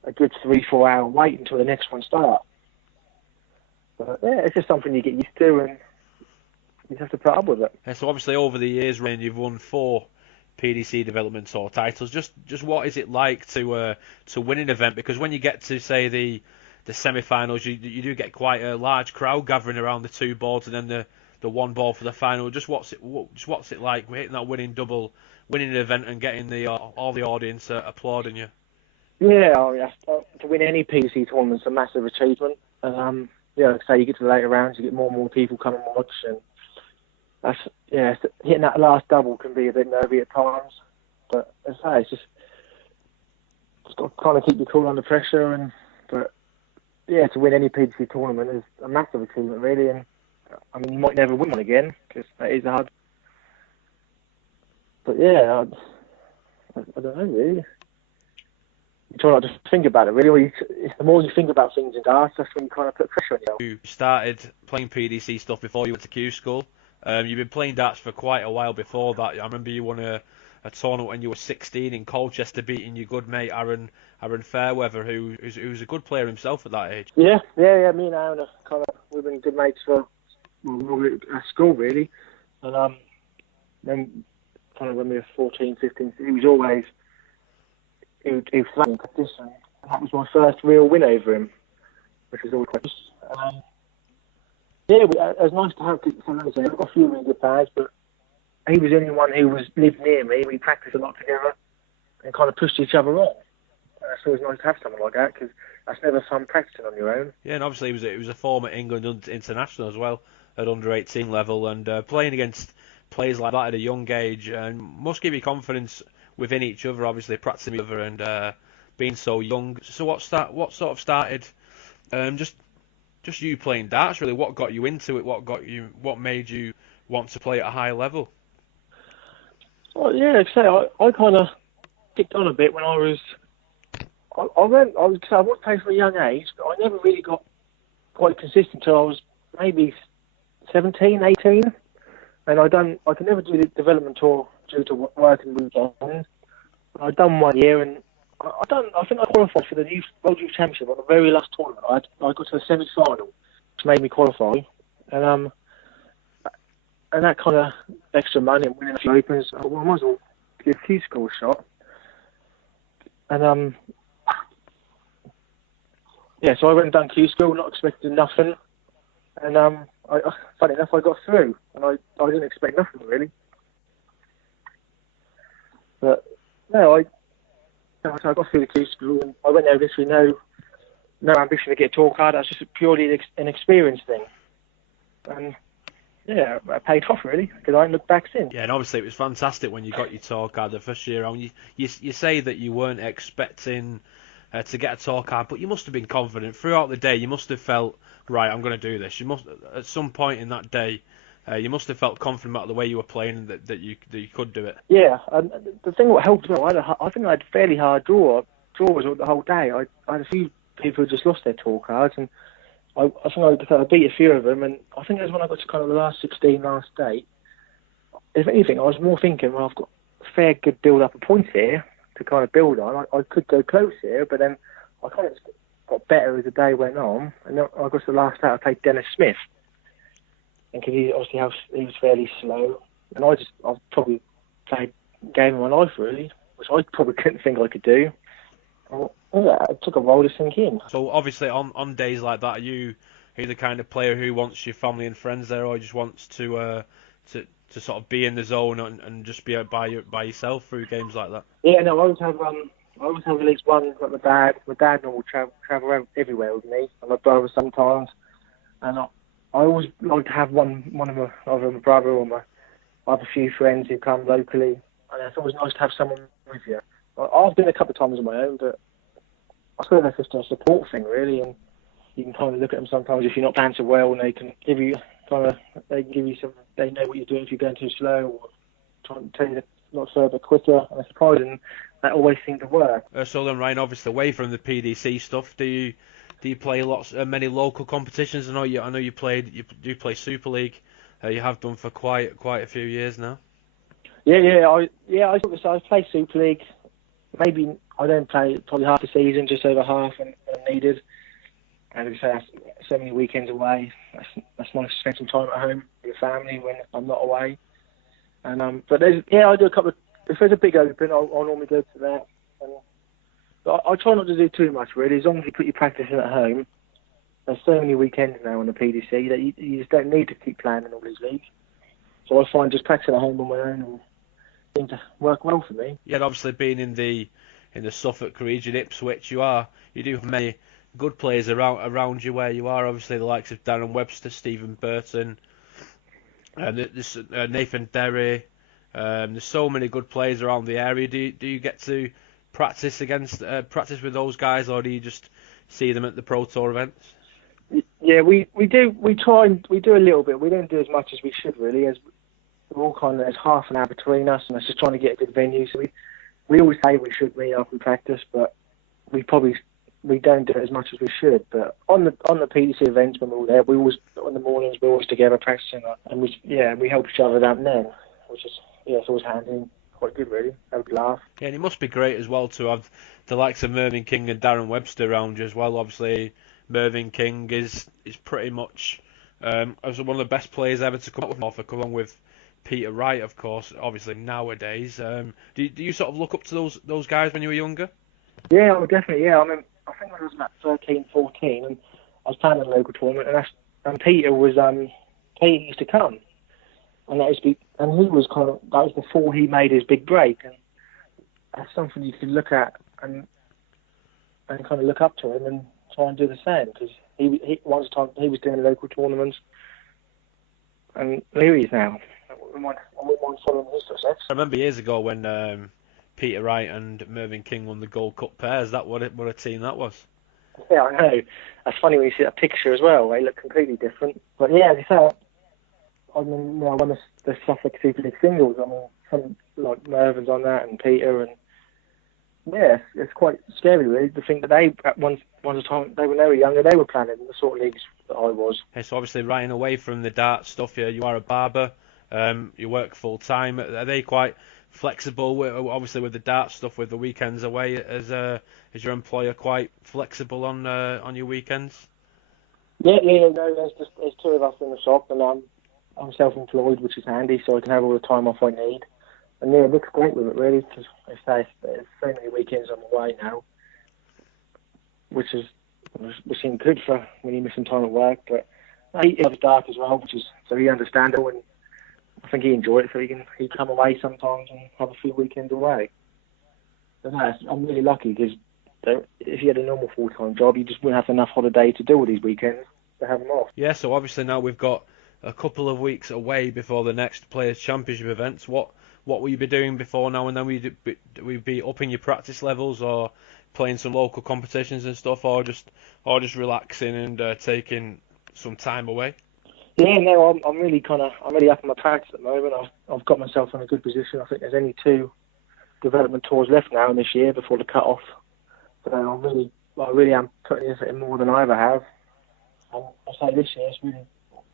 a good 3-4 hour wait until the next one starts. But yeah, it's just something you get used to, and you just have to put up with it. Yeah, so obviously over the years, Ryan, you've won 4 PDC Development Tour titles. Just what is it like to win an event? Because when you get to say the semi-finals, you do get quite a large crowd gathering around the 2 boards, and then the 1 ball for the final. Just what's it like hitting that winning double, winning an event, and getting all the audience applauding you? Yeah, to win any PDC tournament's a massive achievement. Yeah, like I say, you get to the later rounds, you get more and more people come and watch, and hitting that last double can be a bit nervy at times. But as I say, it's just got to kind of keep your cool under pressure, but yeah, to win any PDC tournament is a massive achievement, really. And I mean, you might never win one again because that is hard. But yeah, I don't know really. You try not to think about it really. The more you think about things in darts, that's when you kind of put pressure on yourself. You started playing PDC stuff before you went to Q school. You've been playing darts for quite a while before that. I remember you won a tournament when you were 16 in Colchester, beating your good mate Aaron Fairweather, who's a good player himself at that age. Yeah. Me and Aaron we've been good mates for at school really, and then kind of when we were 14, 15, he was always he was playing competition, and that was my first real win over him, which was always quite. It was nice to have some others. I've got a few really good players, but he was the only one who lived near me. We practiced a lot together and kind of pushed each other on. It's always nice to have someone like that because that's never fun practicing on your own. Yeah, and obviously he was a former England international as well at under 18 level, and playing against players like that at a young age must give you confidence within each other. Obviously practicing each other and being so young. So what sort of started just you playing darts really? What got you into it? What made you want to play at a high level? Well, yeah, like I say, I kind of kicked on a bit when I was playing from a young age, but I never really got quite consistent until I was maybe 17, 18, and I could never do the development tour due to working weekends. I'd done 1 year, and I think I qualified for the World Youth Championship on the very last tournament. I got to the semi-final, which made me qualify, and that kind of extra money and winning a few opens, I might as well give Q school a shot. And so I went and done Q school, not expecting nothing, and funny enough, I got through, and I didn't expect nothing really. But no, I got through the Q school, and I went there with literally no ambition to get a tour card. That's just purely an experience thing, and yeah, it paid off really because I ain't looked back since. Yeah, and obviously it was fantastic when you got your tour card the first year on. You say that you weren't expecting to get a tour card, but you must have been confident throughout the day. You must have felt, right, I'm going to do this. You must, at some point in that day, you must have felt confident about the way you were playing and that you could do it. Yeah, and the thing that helped as well, I think I had fairly hard draws the whole day. I had a few people who just lost their tour cards, and I think I beat a few of them, and I think it was when I got to kind of the last 16, last day. If anything, I was more thinking, well, I've got a fair good build up of points here to kind of build on. I could go close here, but then I kind of got better as the day went on, and then I got to the last day, I played Dennis Smith, and because he was fairly slow, and I've probably played the game of my life really, which I probably couldn't think I could do. Yeah, it took a while to sink in. So obviously on days like that, are you the kind of player who wants your family and friends there, or just wants to sort of be in the zone and just be out by yourself through games like that? Yeah, no, I always have at least one. Like my dad normally travel around everywhere with me, and my brother sometimes. And I always like to have one of my, either my brother or I have a few friends who come locally, and it's always nice to have someone with you. I've been a couple of times on my own, but I suppose that's just a support thing, really, and you can kind of look at them sometimes if you're not playing so well, and they can give you some, they know what you're doing if you're going too slow, or trying to tell you that not further quicker, and it's surprising that always seems to work. So then, Ryan, obviously away from the PDC stuff, do you play many local competitions? I know you play Super League. You have done for quite a few years now. I play Super League. Maybe I don't play probably half the season, just over half, when needed. And as I say, so many weekends away. That's nice to spend some time at home with the family when I'm not away. And I do a couple of. If there's a big open, I'll normally go to that. But I try not to do too much, really. As long as you put your practice in at home. There's so many weekends now on the PDC that you just don't need to keep playing in all these leagues. So I find just practicing at home on my own and seems to work well for me. Yeah, obviously being in the Suffolk region, Ipswich, you do have many good players around you where you are. Obviously the likes of Darren Webster, Stephen Burton, and Nathan Derry. There's so many good players around the area. Do you get to practice with those guys, or do you just see them at the Pro Tour events? Yeah, we do. We do a little bit. We don't do as much as we should, really. As we're all kind of, there's half an hour between us, and it's just trying to get a good venue. So we always say we should meet up and practice, but we don't do it as much as we should. But on the PDC events when we're all there, we always in the mornings we're always together practicing, and we help each other out then, which is it's always handy and quite good, really. Have a good laugh. Yeah, and it must be great as well to have the likes of Mervyn King and Darren Webster around you as well. Obviously, Mervyn King is pretty much as one of the best players ever to come up with Norfolk, along with Peter Wright, of course. Obviously nowadays, do you sort of look up to those guys when you were younger? Yeah, definitely. Yeah, I think when I was about 13, 14, and I was playing in a local tournament, and Peter used to come, and he was before he made his big break, and that's something you could look at and kind of look up to him and try and do the same, because he was doing local tournaments, and here he is now. I wouldn't mind following his success. I remember years ago when Peter Wright and Mervyn King won the Gold Cup pairs. What a team that was. Yeah, I know. That's funny when you see that picture as well. They look completely different. But yeah, as you say, I won the Suffolk Super League singles. Some like Mervyn's on that and Peter, and yeah, it's quite scary really to think that they at one time when they were younger they were playing in the sort of leagues that I was. Okay, so obviously, Ryan, away from the dart stuff, you are a barber. You work full time. Are they quite flexible? Obviously, with the dart stuff, with the weekends away, is your employer quite flexible on your weekends? Yeah. No, there's two of us in the shop, and I'm self-employed, which is handy, so I can have all the time off I need. And yeah, it looks great with it, really, because there's so many weekends I'm away now, which seemed good for when you miss some time at work. But he loves dark as well, so he understands it, and I think he enjoyed it, so he'd come away sometimes and have a few weekends away. But no, I'm really lucky, because if you had a normal full-time job, you just wouldn't have enough holiday to do all these weekends to have them off. Yeah, so obviously now we've got a couple of weeks away before the next Players' Championship events. What will you be doing before now and then? Will you be upping your practice levels, or playing some local competitions and stuff, or just relaxing and taking some time away? Yeah, no, I'm really up in my practice at the moment. I've got myself in a good position. I think there's only 2 development tours left now in this year before the cut-off. So I really am putting effort in more than I ever have. And I say this year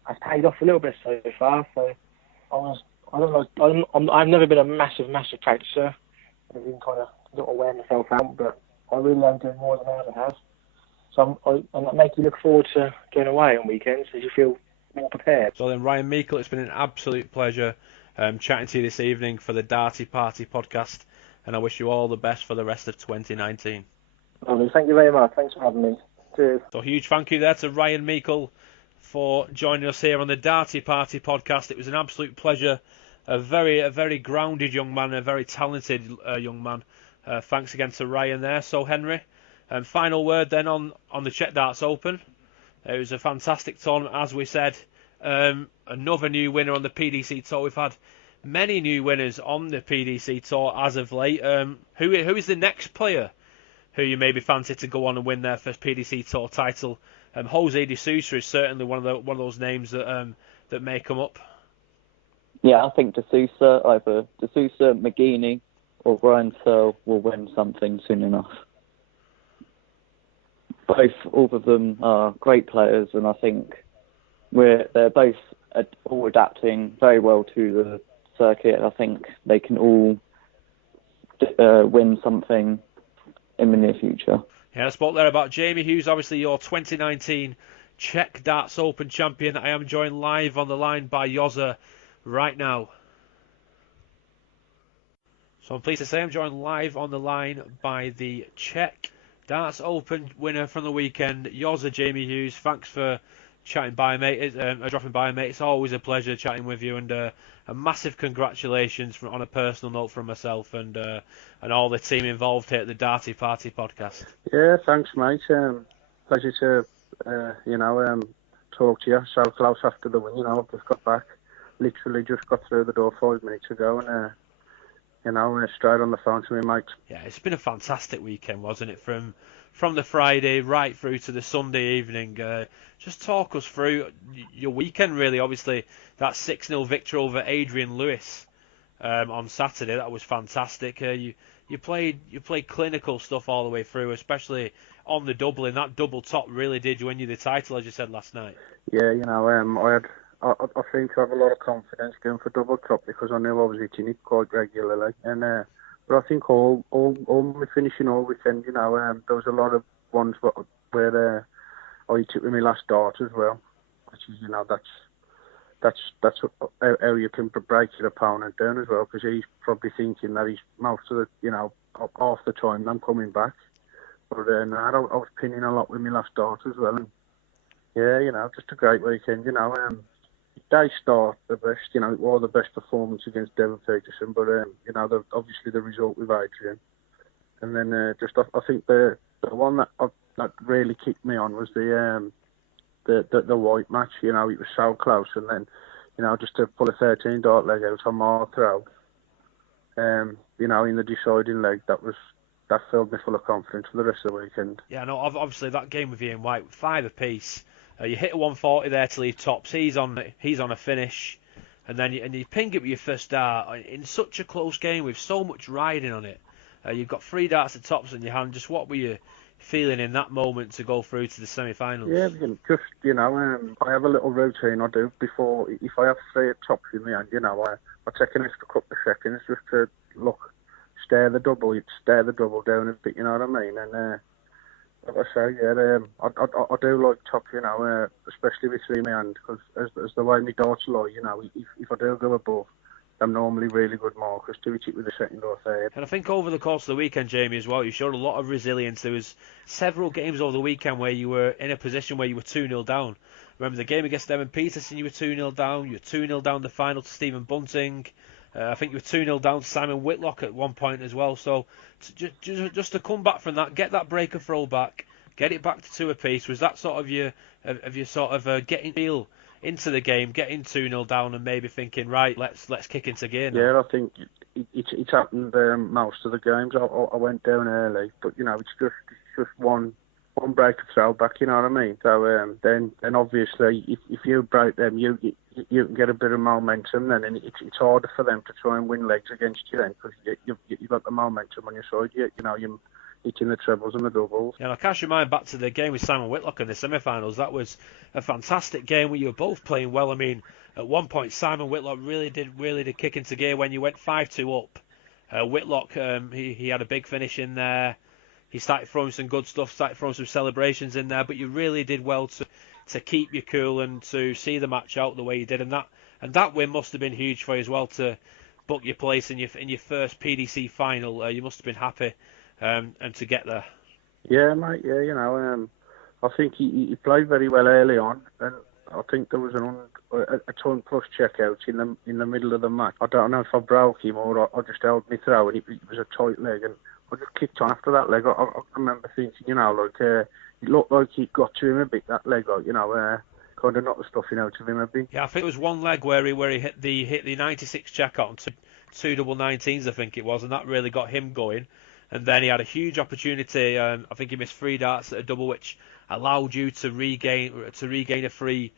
I've paid off a little bit so far. So I've never been a massive practicer. I've been kind of not wear myself out, but I really am doing more than I ever have. So that makes you look forward to going away on weekends as you feel more prepared. So then, Ryan Meikle, it's been an absolute pleasure chatting to you this evening for the Darty Party podcast, and I wish you all the best for the rest of 2019. Lovely. Thank you very much. Thanks for having me. Cheers. So a huge thank you there to Ryan Meikle for joining us here on the Darty Party podcast. It was an absolute pleasure. A very grounded young man, a very talented young man. Thanks again to Ryan there. So Henry, final word then on the Czech Darts Open. It was a fantastic tournament, as we said. Another new winner on the PDC Tour. We've had many new winners on the PDC Tour as of late. Who is the next player who you maybe fancy to go on and win their first PDC Tour title? Jose de Sousa is certainly one of those names that may come up. Yeah, I think De Sousa, either De Sousa, McGeaney, or Ryan Searle will win something soon enough. All of them are great players, and I think they're both all adapting very well to the circuit. I think they can all win something in the near future. Yeah, I spoke there about Jamie Hughes, obviously your 2019 Czech Darts Open champion. I am joined live on the line by YOZZA right now. So I'm pleased to say I'm joined live on the line by the Czech Darts Open winner from the weekend, YOZZA Jamie Hughes. Thanks for chatting by, mate. Dropping by, mate. It's always a pleasure chatting with you, and a massive congratulations on a personal note from myself and all the team involved here at the Darty Party podcast. Yeah, thanks, mate. Pleasure to talk to you so close after the win. I've just got back. Literally just got through the door 5 minutes ago, and straight on the phone to me, mate. Yeah, it's been a fantastic weekend, wasn't it? From the Friday right through to the Sunday evening. Just talk us through your weekend, really. Obviously, that 6-0 victory over Adrian Lewis on Saturday, that was fantastic. You played clinical stuff all the way through, especially on the doubling. That double top really did win you the title, as you said last night. Yeah, I seem to have a lot of confidence going for double top because I knew I was hitting it quite regularly, and but I think all my finishing all weekend, there was a lot of ones where I hit it with my last dart as well, which is that's how you can break your opponent down as well, because he's probably thinking that he's most of the half the time I'm coming back, but I was pinning a lot with my last dart as well. And, yeah, just a great weekend. They start the best. It was the best performance against Devon Peterson, but obviously the result with Adrian, and then I think the one that really kicked me on was the white match. It was so close, and then just to pull a 13 dart leg out on my throw, in the deciding leg, that filled me full of confidence for the rest of the weekend. Yeah, no, obviously that game with Ian White, 5 apiece. You hit a 140 there to leave tops. He's on a finish, and then you ping it with your first dart in such a close game with so much riding on it. You've got 3 darts at tops in your hand. Just what were you feeling in that moment to go through to the semi-finals? Yeah, just I have a little routine I do before. If I have 3 at tops in my hand, I take an extra couple of seconds just to stare the double down a bit. You know what I mean? And like I say, I do like top, especially with 3 in my hand, because as the way my darts lie, if I do go above, I'm normally really good markers to hit it with a second or third. And I think over the course of the weekend, Jamie, as well, you showed a lot of resilience. There was several games over the weekend where you were in a position where you were 2-0 down. Remember the game against Devon Peterson, you were 2-0 down. You were 2-0 down the final to Stephen Bunting. I think you were 2-0 down to Simon Whitlock at one point as well. So just to come back from that, get that breaker throw back, get it back to 2 apiece. Was that sort of your sort of getting feel into the game, getting 2-0 down and maybe thinking, right, let's kick into gear now? Yeah, I think it's happened most of the games. I went down early, but it's just one breaker throw back, you know what I mean? So then obviously if you break them, you can get a bit of momentum then, and it's harder for them to try and win legs against you then, because you've got the momentum on your side. You're hitting the trebles and the doubles. Yeah, I'll cast your mind back to the game with Simon Whitlock in the semi-finals. That was a fantastic game where you were both playing well. I mean, at one point Simon Whitlock really did kick into gear when you went 5-2 up. Whitlock, he had a big finish in there. He started throwing some good stuff, started throwing some celebrations in there, but you really did well to keep your cool and to see the match out the way you did, and that win must have been huge for you as well, to book your place in your first PDC final. You must have been happy and to get there. Yeah, mate. Yeah, I think he played very well early on, and I think there was a ton plus checkout in the middle of the match. I don't know if I broke him or I just held me throw, and it was a tight leg, and I just kicked on after that leg. I remember thinking, you know, like it looked like it got to him a bit, that leg, like, you know, kind of knocked the stuffing out of him a bit. Yeah, I think it was one leg where he hit the 96 check on two double 19s, I think it was, and that really got him going. And then he had a huge opportunity. I think he missed 3 darts at a double, which allowed you to regain a free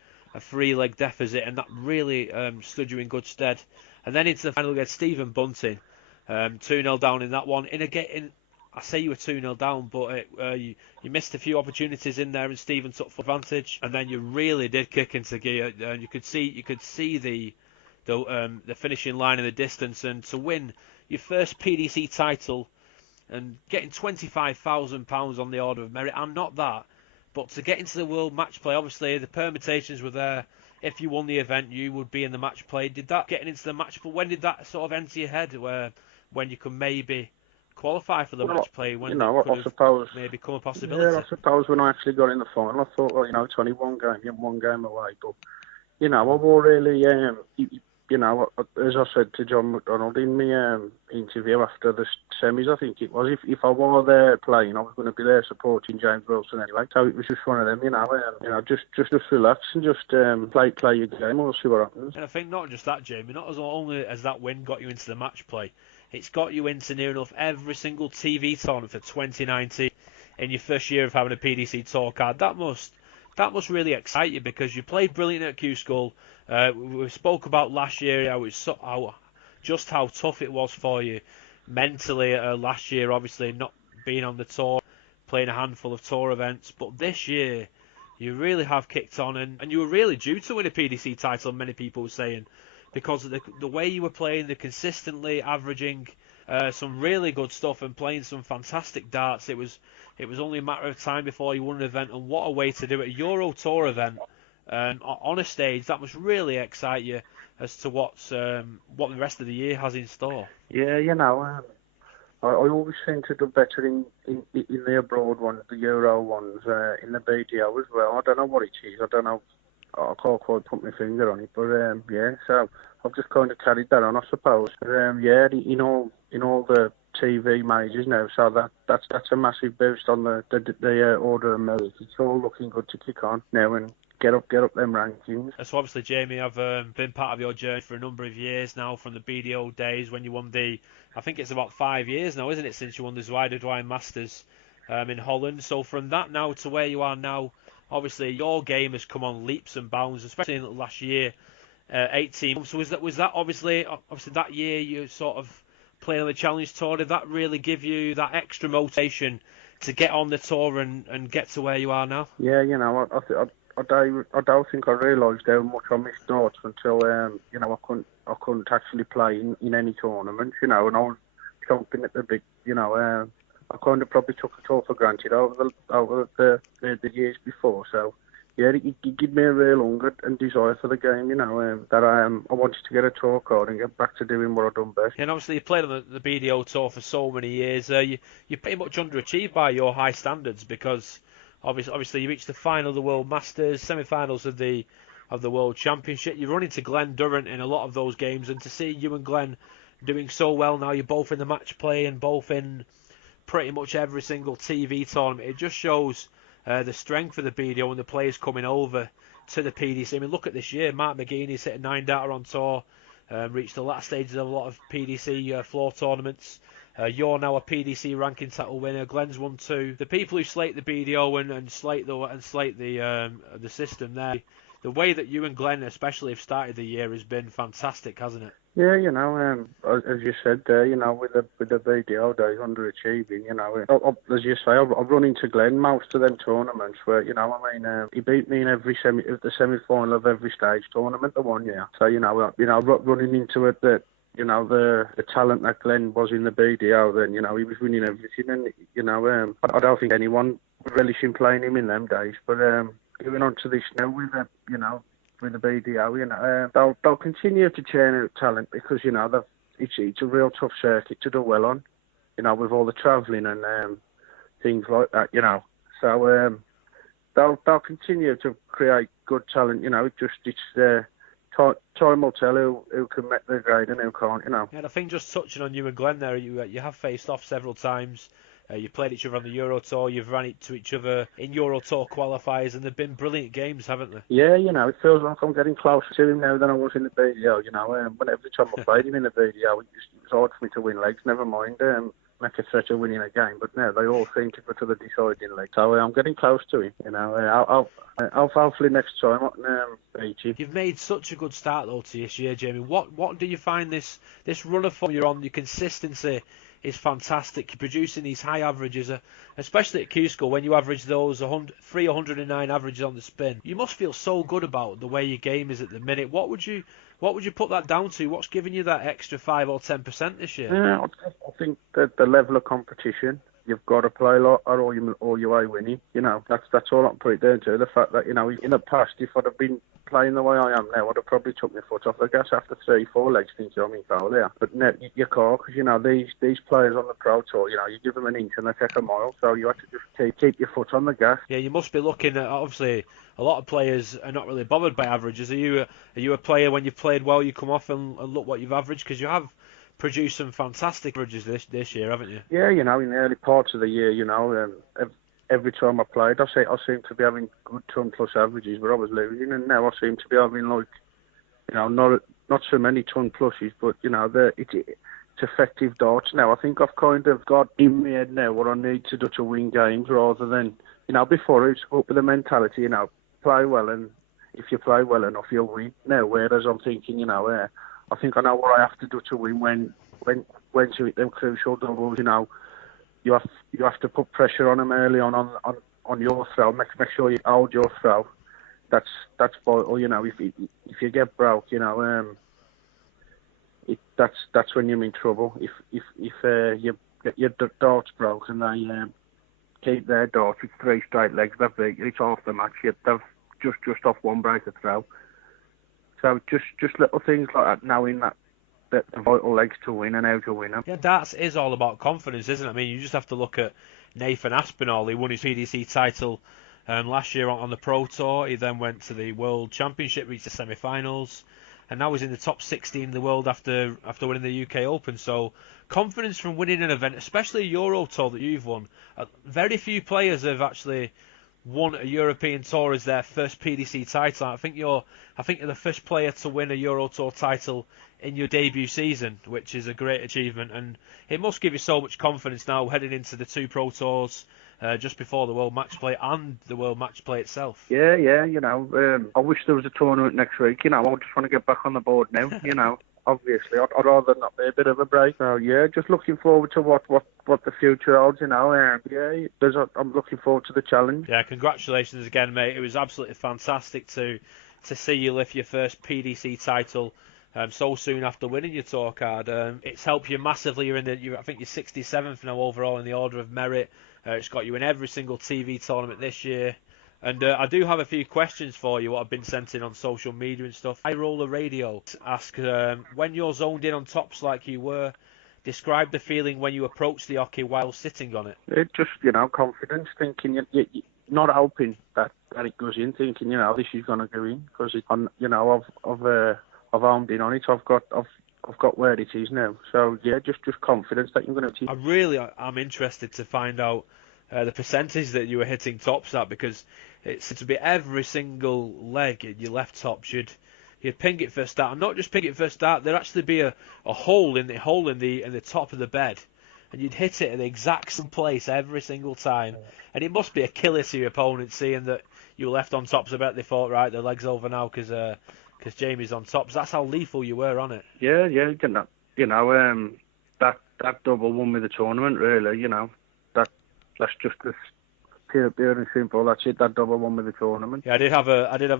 leg deficit, and that really stood you in good stead. And then into the final against Stephen Bunting, 2-0 down in that one. I say you were 2-0 down, but you missed a few opportunities in there, and Stephen took full advantage. And then you really did kick into gear, and you could see the finishing line in the distance. And to win your first PDC title and getting £25,000 on the order of merit, and not that, but to get into the world match play, obviously the permutations were there. If you won the event, you would be in the match play. Did that getting into the match play? When did that sort of enter your head? When you could maybe qualify for the match play? When, you know, I suppose maybe become a possibility. Yeah, I suppose when I actually got in the final, I thought, well, you know, it's only one game, you're one game away. But you know, I was really, you know, as I said to John McDonald in my interview after the semis, I think it was, if I were there playing, I was going to be there supporting James Wilson anyway. So it was just one of them, you know, just relax and just play your game. We'll see what happens. And I think not just that, Jamie, not as only as that win got you into the match play, it's got you into near enough every single TV tournament for 2019 in your first year of having a PDC tour card. That must really excite you, because you played brilliant at Q-School. We spoke about last year how tough it was for you mentally last year, obviously not being on the tour, playing a handful of tour events. But this year, you really have kicked on, and you were really due to win a PDC title, many people were saying, because of the way you were playing, the consistently averaging some really good stuff and playing some fantastic darts. It was only a matter of time before you won an event, and what a way to do it. A Euro Tour event on a stage, that must really excite you as to what the rest of the year has in store. Yeah, you know, I always seem to do better in the abroad ones, the Euro ones, in the BDO as well. I don't know what it is. I don't know. I can't quite put my finger on it, but yeah. So I've just kind of carried that on, I suppose. Yeah, in all the TV majors now, so that's a massive boost on the order of merit. It's all looking good to kick on now and get up them rankings. So obviously, Jamie, I've been part of your journey for a number of years now, from the BDO days when you won I think it's about 5 years now, isn't it, since you won the Zwijndrecht Masters in Holland. So from that now to where you are now, obviously your game has come on leaps and bounds, especially in the last year, 18 months. So was that obviously that year you sort of playing on the Challenge Tour? Did that really give you that extra motivation to get on the tour and get to where you are now? Yeah, you know, I don't think I realised how much I missed darts until you know, I couldn't actually play in any tournament, you know, and I was chomping at the bit, you know. I kind of probably took it all for granted over the years before. So yeah, it gave me a real hunger and desire for the game, you know, that I wanted to get a tour card and get back to doing what I've done best. And obviously you played on the BDO tour for so many years. You're pretty much underachieved by your high standards, because obviously you reached the final of the World Masters, semi-finals of the World Championship. You've run into Glenn Durrant in a lot of those games, and to see you and Glenn doing so well now, you're both in the match play and both in pretty much every single TV tournament. It just shows the strength of the BDO and the players coming over to the PDC. I mean, look at this year. Mark McGeaney's hit a 9-darter on tour, reached the last stages of a lot of PDC floor tournaments. You're now a PDC ranking title winner. Glenn's won 2. The people who slate the BDO and slate the system there, the way that you and Glenn especially have started the year has been fantastic, hasn't it? Yeah, you know, as you said there, you know, with the BDO days underachieving, you know, as you say, I've run into Glenn most of them tournaments where, you know, I mean, he beat me in the semi-final of every stage tournament the one year. So, you know, running into it that, you know, the talent that Glenn was in the BDO, then, you know, he was winning everything, and, you know, I don't think anyone would relish in playing him in them days. But going on to this now with the, you know, with the BDO, you know, they'll continue to churn out talent, because, you know, it's a real tough circuit to do well on, you know, with all the travelling and things like that, you know. So they'll continue to create good talent, you know. It's time will tell who can make the grade and who can't, you know. Yeah, and I think just touching on you and Glenn there, you have faced off several times. You played each other on the Euro Tour, you've ran into each other in Euro Tour qualifiers, and they've been brilliant games, haven't they? Yeah, you know, it feels like I'm getting closer to him now than I was in the BDO, you know. But every time I played him in the BDO, it was hard for me to win legs, never mind make a threat of winning a game. But now they all seem to go to the deciding leg. So I'm getting close to him, you know. I'll hopefully next time I can beat him. You've made such a good start, though, to this year, Jamie. What do you find this run of form you're on, your consistency is fantastic. You're producing these high averages, especially at Q-School, when you average those 309 averages on the spin. You must feel so good about the way your game is at the minute. What would you put that down to? What's giving you that extra 5 or 10% this year? Yeah, I think that the level of competition. You've got to play a lot, or you ain't winning. You know, that's all I'm putting down to. The fact that, you know, in the past, if I'd have been playing the way I am now, I'd have probably took my foot off the gas after 3-4 legs, thinking I'm in foul there. But now you can't, because, you know, these players on the Pro Tour, you know, you give them an inch and they take a mile, so you have to just keep your foot on the gas. Yeah, you must be looking at, obviously, a lot of players are not really bothered by averages. Are you a player, when you've played well, you come off and look what you've averaged? Because you have produced some fantastic averages this year, haven't you? Yeah, you know, in the early parts of the year, you know, every time I played, I seem to be having good ton plus averages, but I was losing, and now I seem to be having, like, you know, not so many ton pluses, but, you know, it's effective darts now. I think I've kind of got in my head now what I need to do to win games, rather than, you know, before it's up with the mentality, you know, play well, and if you play well enough, you'll win. Now, whereas I'm thinking, you know, I think I know what I have to do to win when to hit them crucial doubles. You know, you have to put pressure on them early on your throw. Make sure you hold your throw. That's vital. You know, if you get broke, you know, that's when you're in trouble. If you get your darts broke and they keep their darts with 3 straight legs, they've beat you. It's half the match. They've just off one break of throw. So just little things like that, knowing that the vital legs to win and how to win them. Yeah, darts is all about confidence, isn't it? I mean, you just have to look at Nathan Aspinall. He won his PDC title last year on the Pro Tour. He then went to the World Championship, reached the semi-finals, and now he's in the top 16 in the world after winning the UK Open. So confidence from winning an event, especially a Euro Tour that you've won. Very few players have actually won a European Tour as their first PDC title. I think you're the first player to win a Euro Tour title in your debut season, which is a great achievement, and it must give you so much confidence now heading into the 2 Pro Tours just before the World Match Play and the World Match Play itself. Yeah, you know, I wish there was a tournament next week. You know, I just want to get back on the board now. You know, obviously, I'd rather not be a bit of a break. So yeah, just looking forward to what the future holds. You know, I'm looking forward to the challenge. Yeah, congratulations again, mate. It was absolutely fantastic to see you lift your first PDC title so soon after winning your tour card. It's helped you massively. I think you're 67th now overall in the order of merit. It's got you in every single TV tournament this year. And I do have a few questions for you, what have been sent in on social media and stuff. High Roller Radio asks, when you're zoned in on tops like you were, describe the feeling when you approach the hockey while sitting on it. It just, you know, confidence, thinking you're not hoping that it goes in, thinking, you know, this is going to go in, because you know, I've homed in on it. I've got where it is now. So yeah, just confidence that you're going to. I'm interested to find out the percentage that you were hitting tops at, because it seems to be every single leg in your left tops you'd ping it first start, and not just ping it first start. There'd actually be a hole in the top of the bed, and you'd hit it at the exact same place every single time. And it must be a killer to your opponent seeing that you were left on tops. I bet they thought, right, the leg's over now because Jamie's on tops. That's how lethal you were on it. Yeah, you know, that double won me the tournament, really. You know, that's just as pure and simple. That's it. That double won me the tournament. Yeah, I did have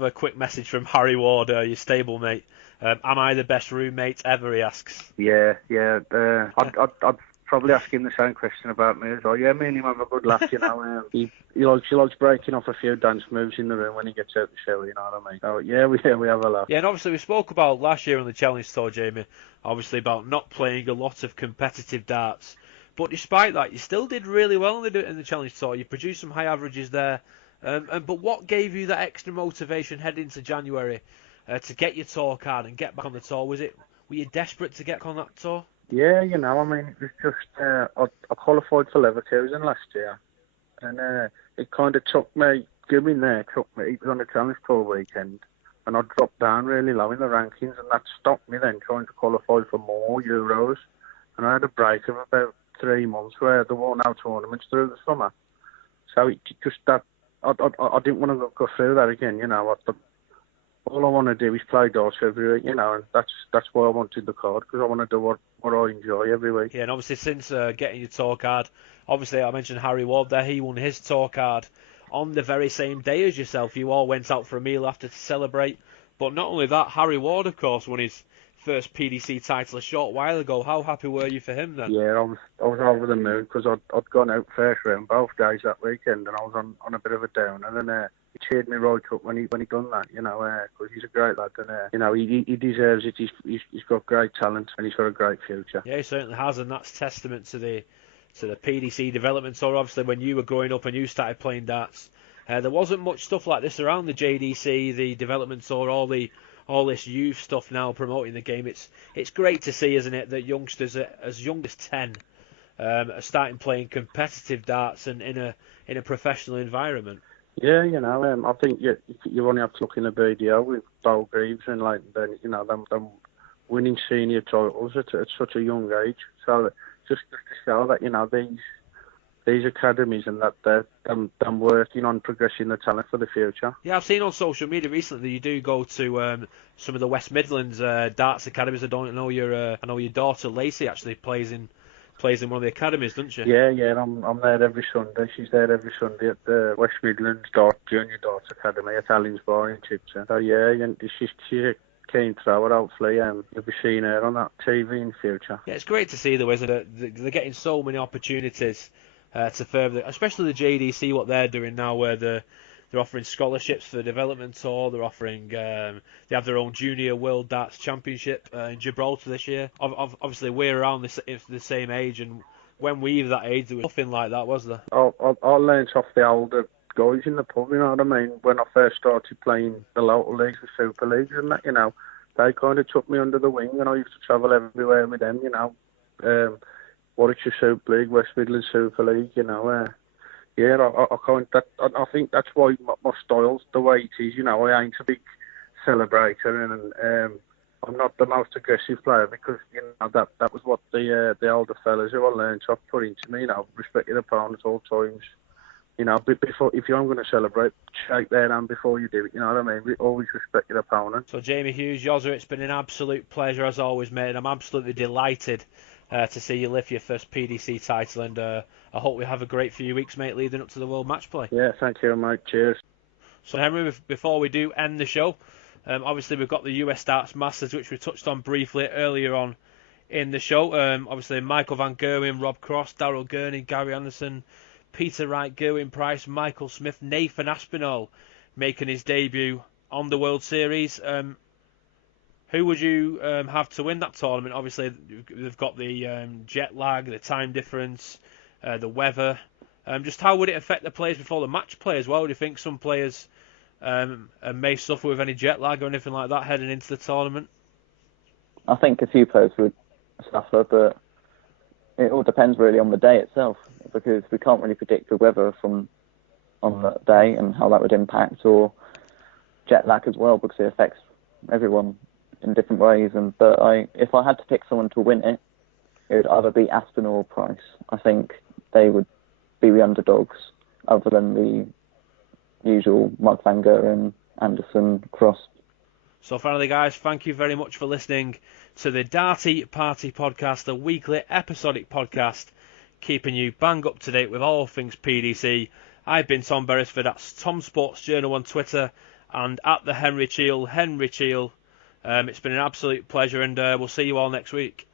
a quick message from Harry Ward, your stablemate. Am I the best roommate ever? He asks. Yeah. I'd probably ask him the same question about me as well. Yeah, me and him have a good laugh, you know. He likes breaking off a few dance moves in the room when he gets out the shower, you know what I mean? So yeah, we have a laugh. Yeah, and obviously we spoke about last year on the Challenge Tour, Jamie, obviously about not playing a lot of competitive darts. But despite that, you still did really well in the Challenge Tour. You produced some high averages there. But what gave you that extra motivation heading into January to get your tour card and get back on the tour? Were you desperate to get on that tour? Yeah, you know, I mean, it was just, I qualified for Leverkusen last year, and it kind of took me, it was on a Challenge Tour weekend, and I dropped down really low in the rankings, and that stopped me then trying to qualify for more Euros, and I had a break of about 3 months where there were no tournaments through the summer, so it just, that, I didn't want to go through that again, you know. All I want to do is play darts every week, you know, and that's why I wanted the card, because I want to do what I enjoy every week. Yeah, and obviously since getting your tour card, obviously I mentioned Harry Ward there, he won his tour card on the very same day as yourself. You all went out for a meal after to celebrate, but not only that, Harry Ward, of course, won his first PDC title a short while ago. How happy were you for him then? Yeah, I was over the moon, because I'd gone out first round both days that weekend, and I was on a bit of a downer, and then he cheered me right up when he done that, you know, because he's a great lad, and you know, he deserves it. He's got great talent, and he's got a great future. Yeah, he certainly has, and that's testament to the PDC development tour. Obviously, when you were growing up and you started playing darts, there wasn't much stuff like this around the JDC, the development tour, all this youth stuff now promoting the game. It's great to see, isn't it, that youngsters as young as 10 are starting playing competitive darts and in a professional environment. Yeah, you know, I think you only have to look in the BDO with Bo Greaves and like then, you know, them winning senior titles at such a young age. So just to show that, you know, these academies and that they're working on progressing the talent for the future. Yeah, I've seen on social media recently that you do go to some of the West Midlands darts academies. I know your daughter Lacey actually plays in one of the academies, doesn't she? Yeah, I'm there every Sunday. She's there every Sunday at the West Midlands Junior Darts Academy at Allens Bar in Chipson. So yeah, and she's a keen thrower. Hopefully, you'll be seeing her on that TV in the future. Yeah, it's great to see though, isn't it? They're getting so many opportunities to further, especially the JDC, what they're doing now, where they're offering scholarships for the development tour. They're offering, they have their own Junior World Darts Championship in Gibraltar this year. Obviously, we're around the same age, and when we were that age, there was nothing like that, was there? I learnt off the older guys in the pub, you know what I mean? When I first started playing the local leagues, the Super Leagues and that, you know, they kind of took me under the wing, and I used to travel everywhere with them, you know. Warwickshire Super League, West Midlands Super League, you know. Yeah, I think that's why my style's the way it is. You know, I ain't a big celebrator, and I'm not the most aggressive player, because you know that was what the older fellas who I learned to put into me. You know, respect your opponent at all times. You know, before if you're going to celebrate, shake their hand before you do it. You know what I mean? Always respect your opponent. So Jamie Hughes, YOZZA, it's been an absolute pleasure as always, mate. And I'm absolutely delighted to see you lift your first PDC title, and I hope we have a great few weeks, mate, leading up to the World Match Play. Yeah, thank you, mate. Cheers. So, Henry, before we do end the show, obviously we've got the US Darts Masters, which we touched on briefly earlier on in the show. Obviously, Michael Van Gerwen, Rob Cross, Darryl Gurney, Gary Anderson, Peter Wright, Gerwin Price, Michael Smith, Nathan Aspinall making his debut on the World Series. Who would you have to win that tournament? Obviously, they've got the jet lag, the time difference, the weather. Just how would it affect the players before the match play as well? Do you think some players may suffer with any jet lag or anything like that heading into the tournament? I think a few players would suffer, but it all depends really on the day itself, because we can't really predict the weather on that day and how that would impact, or jet lag as well, because it affects everyone in different ways. But if I had to pick someone to win it, it would either be Aston or Price. I think they would be the underdogs, other than the usual Mike Van Gerwen, Anderson, Cross. So finally, guys, thank you very much for listening to the Darty Party Podcast, the weekly episodic podcast, keeping you bang up to date with all things PDC. I've been Tom Beresford, that's Tom Sports Journal on Twitter, and at the Henry Cheel, Henry Cheel. It's been an absolute pleasure, and we'll see you all next week.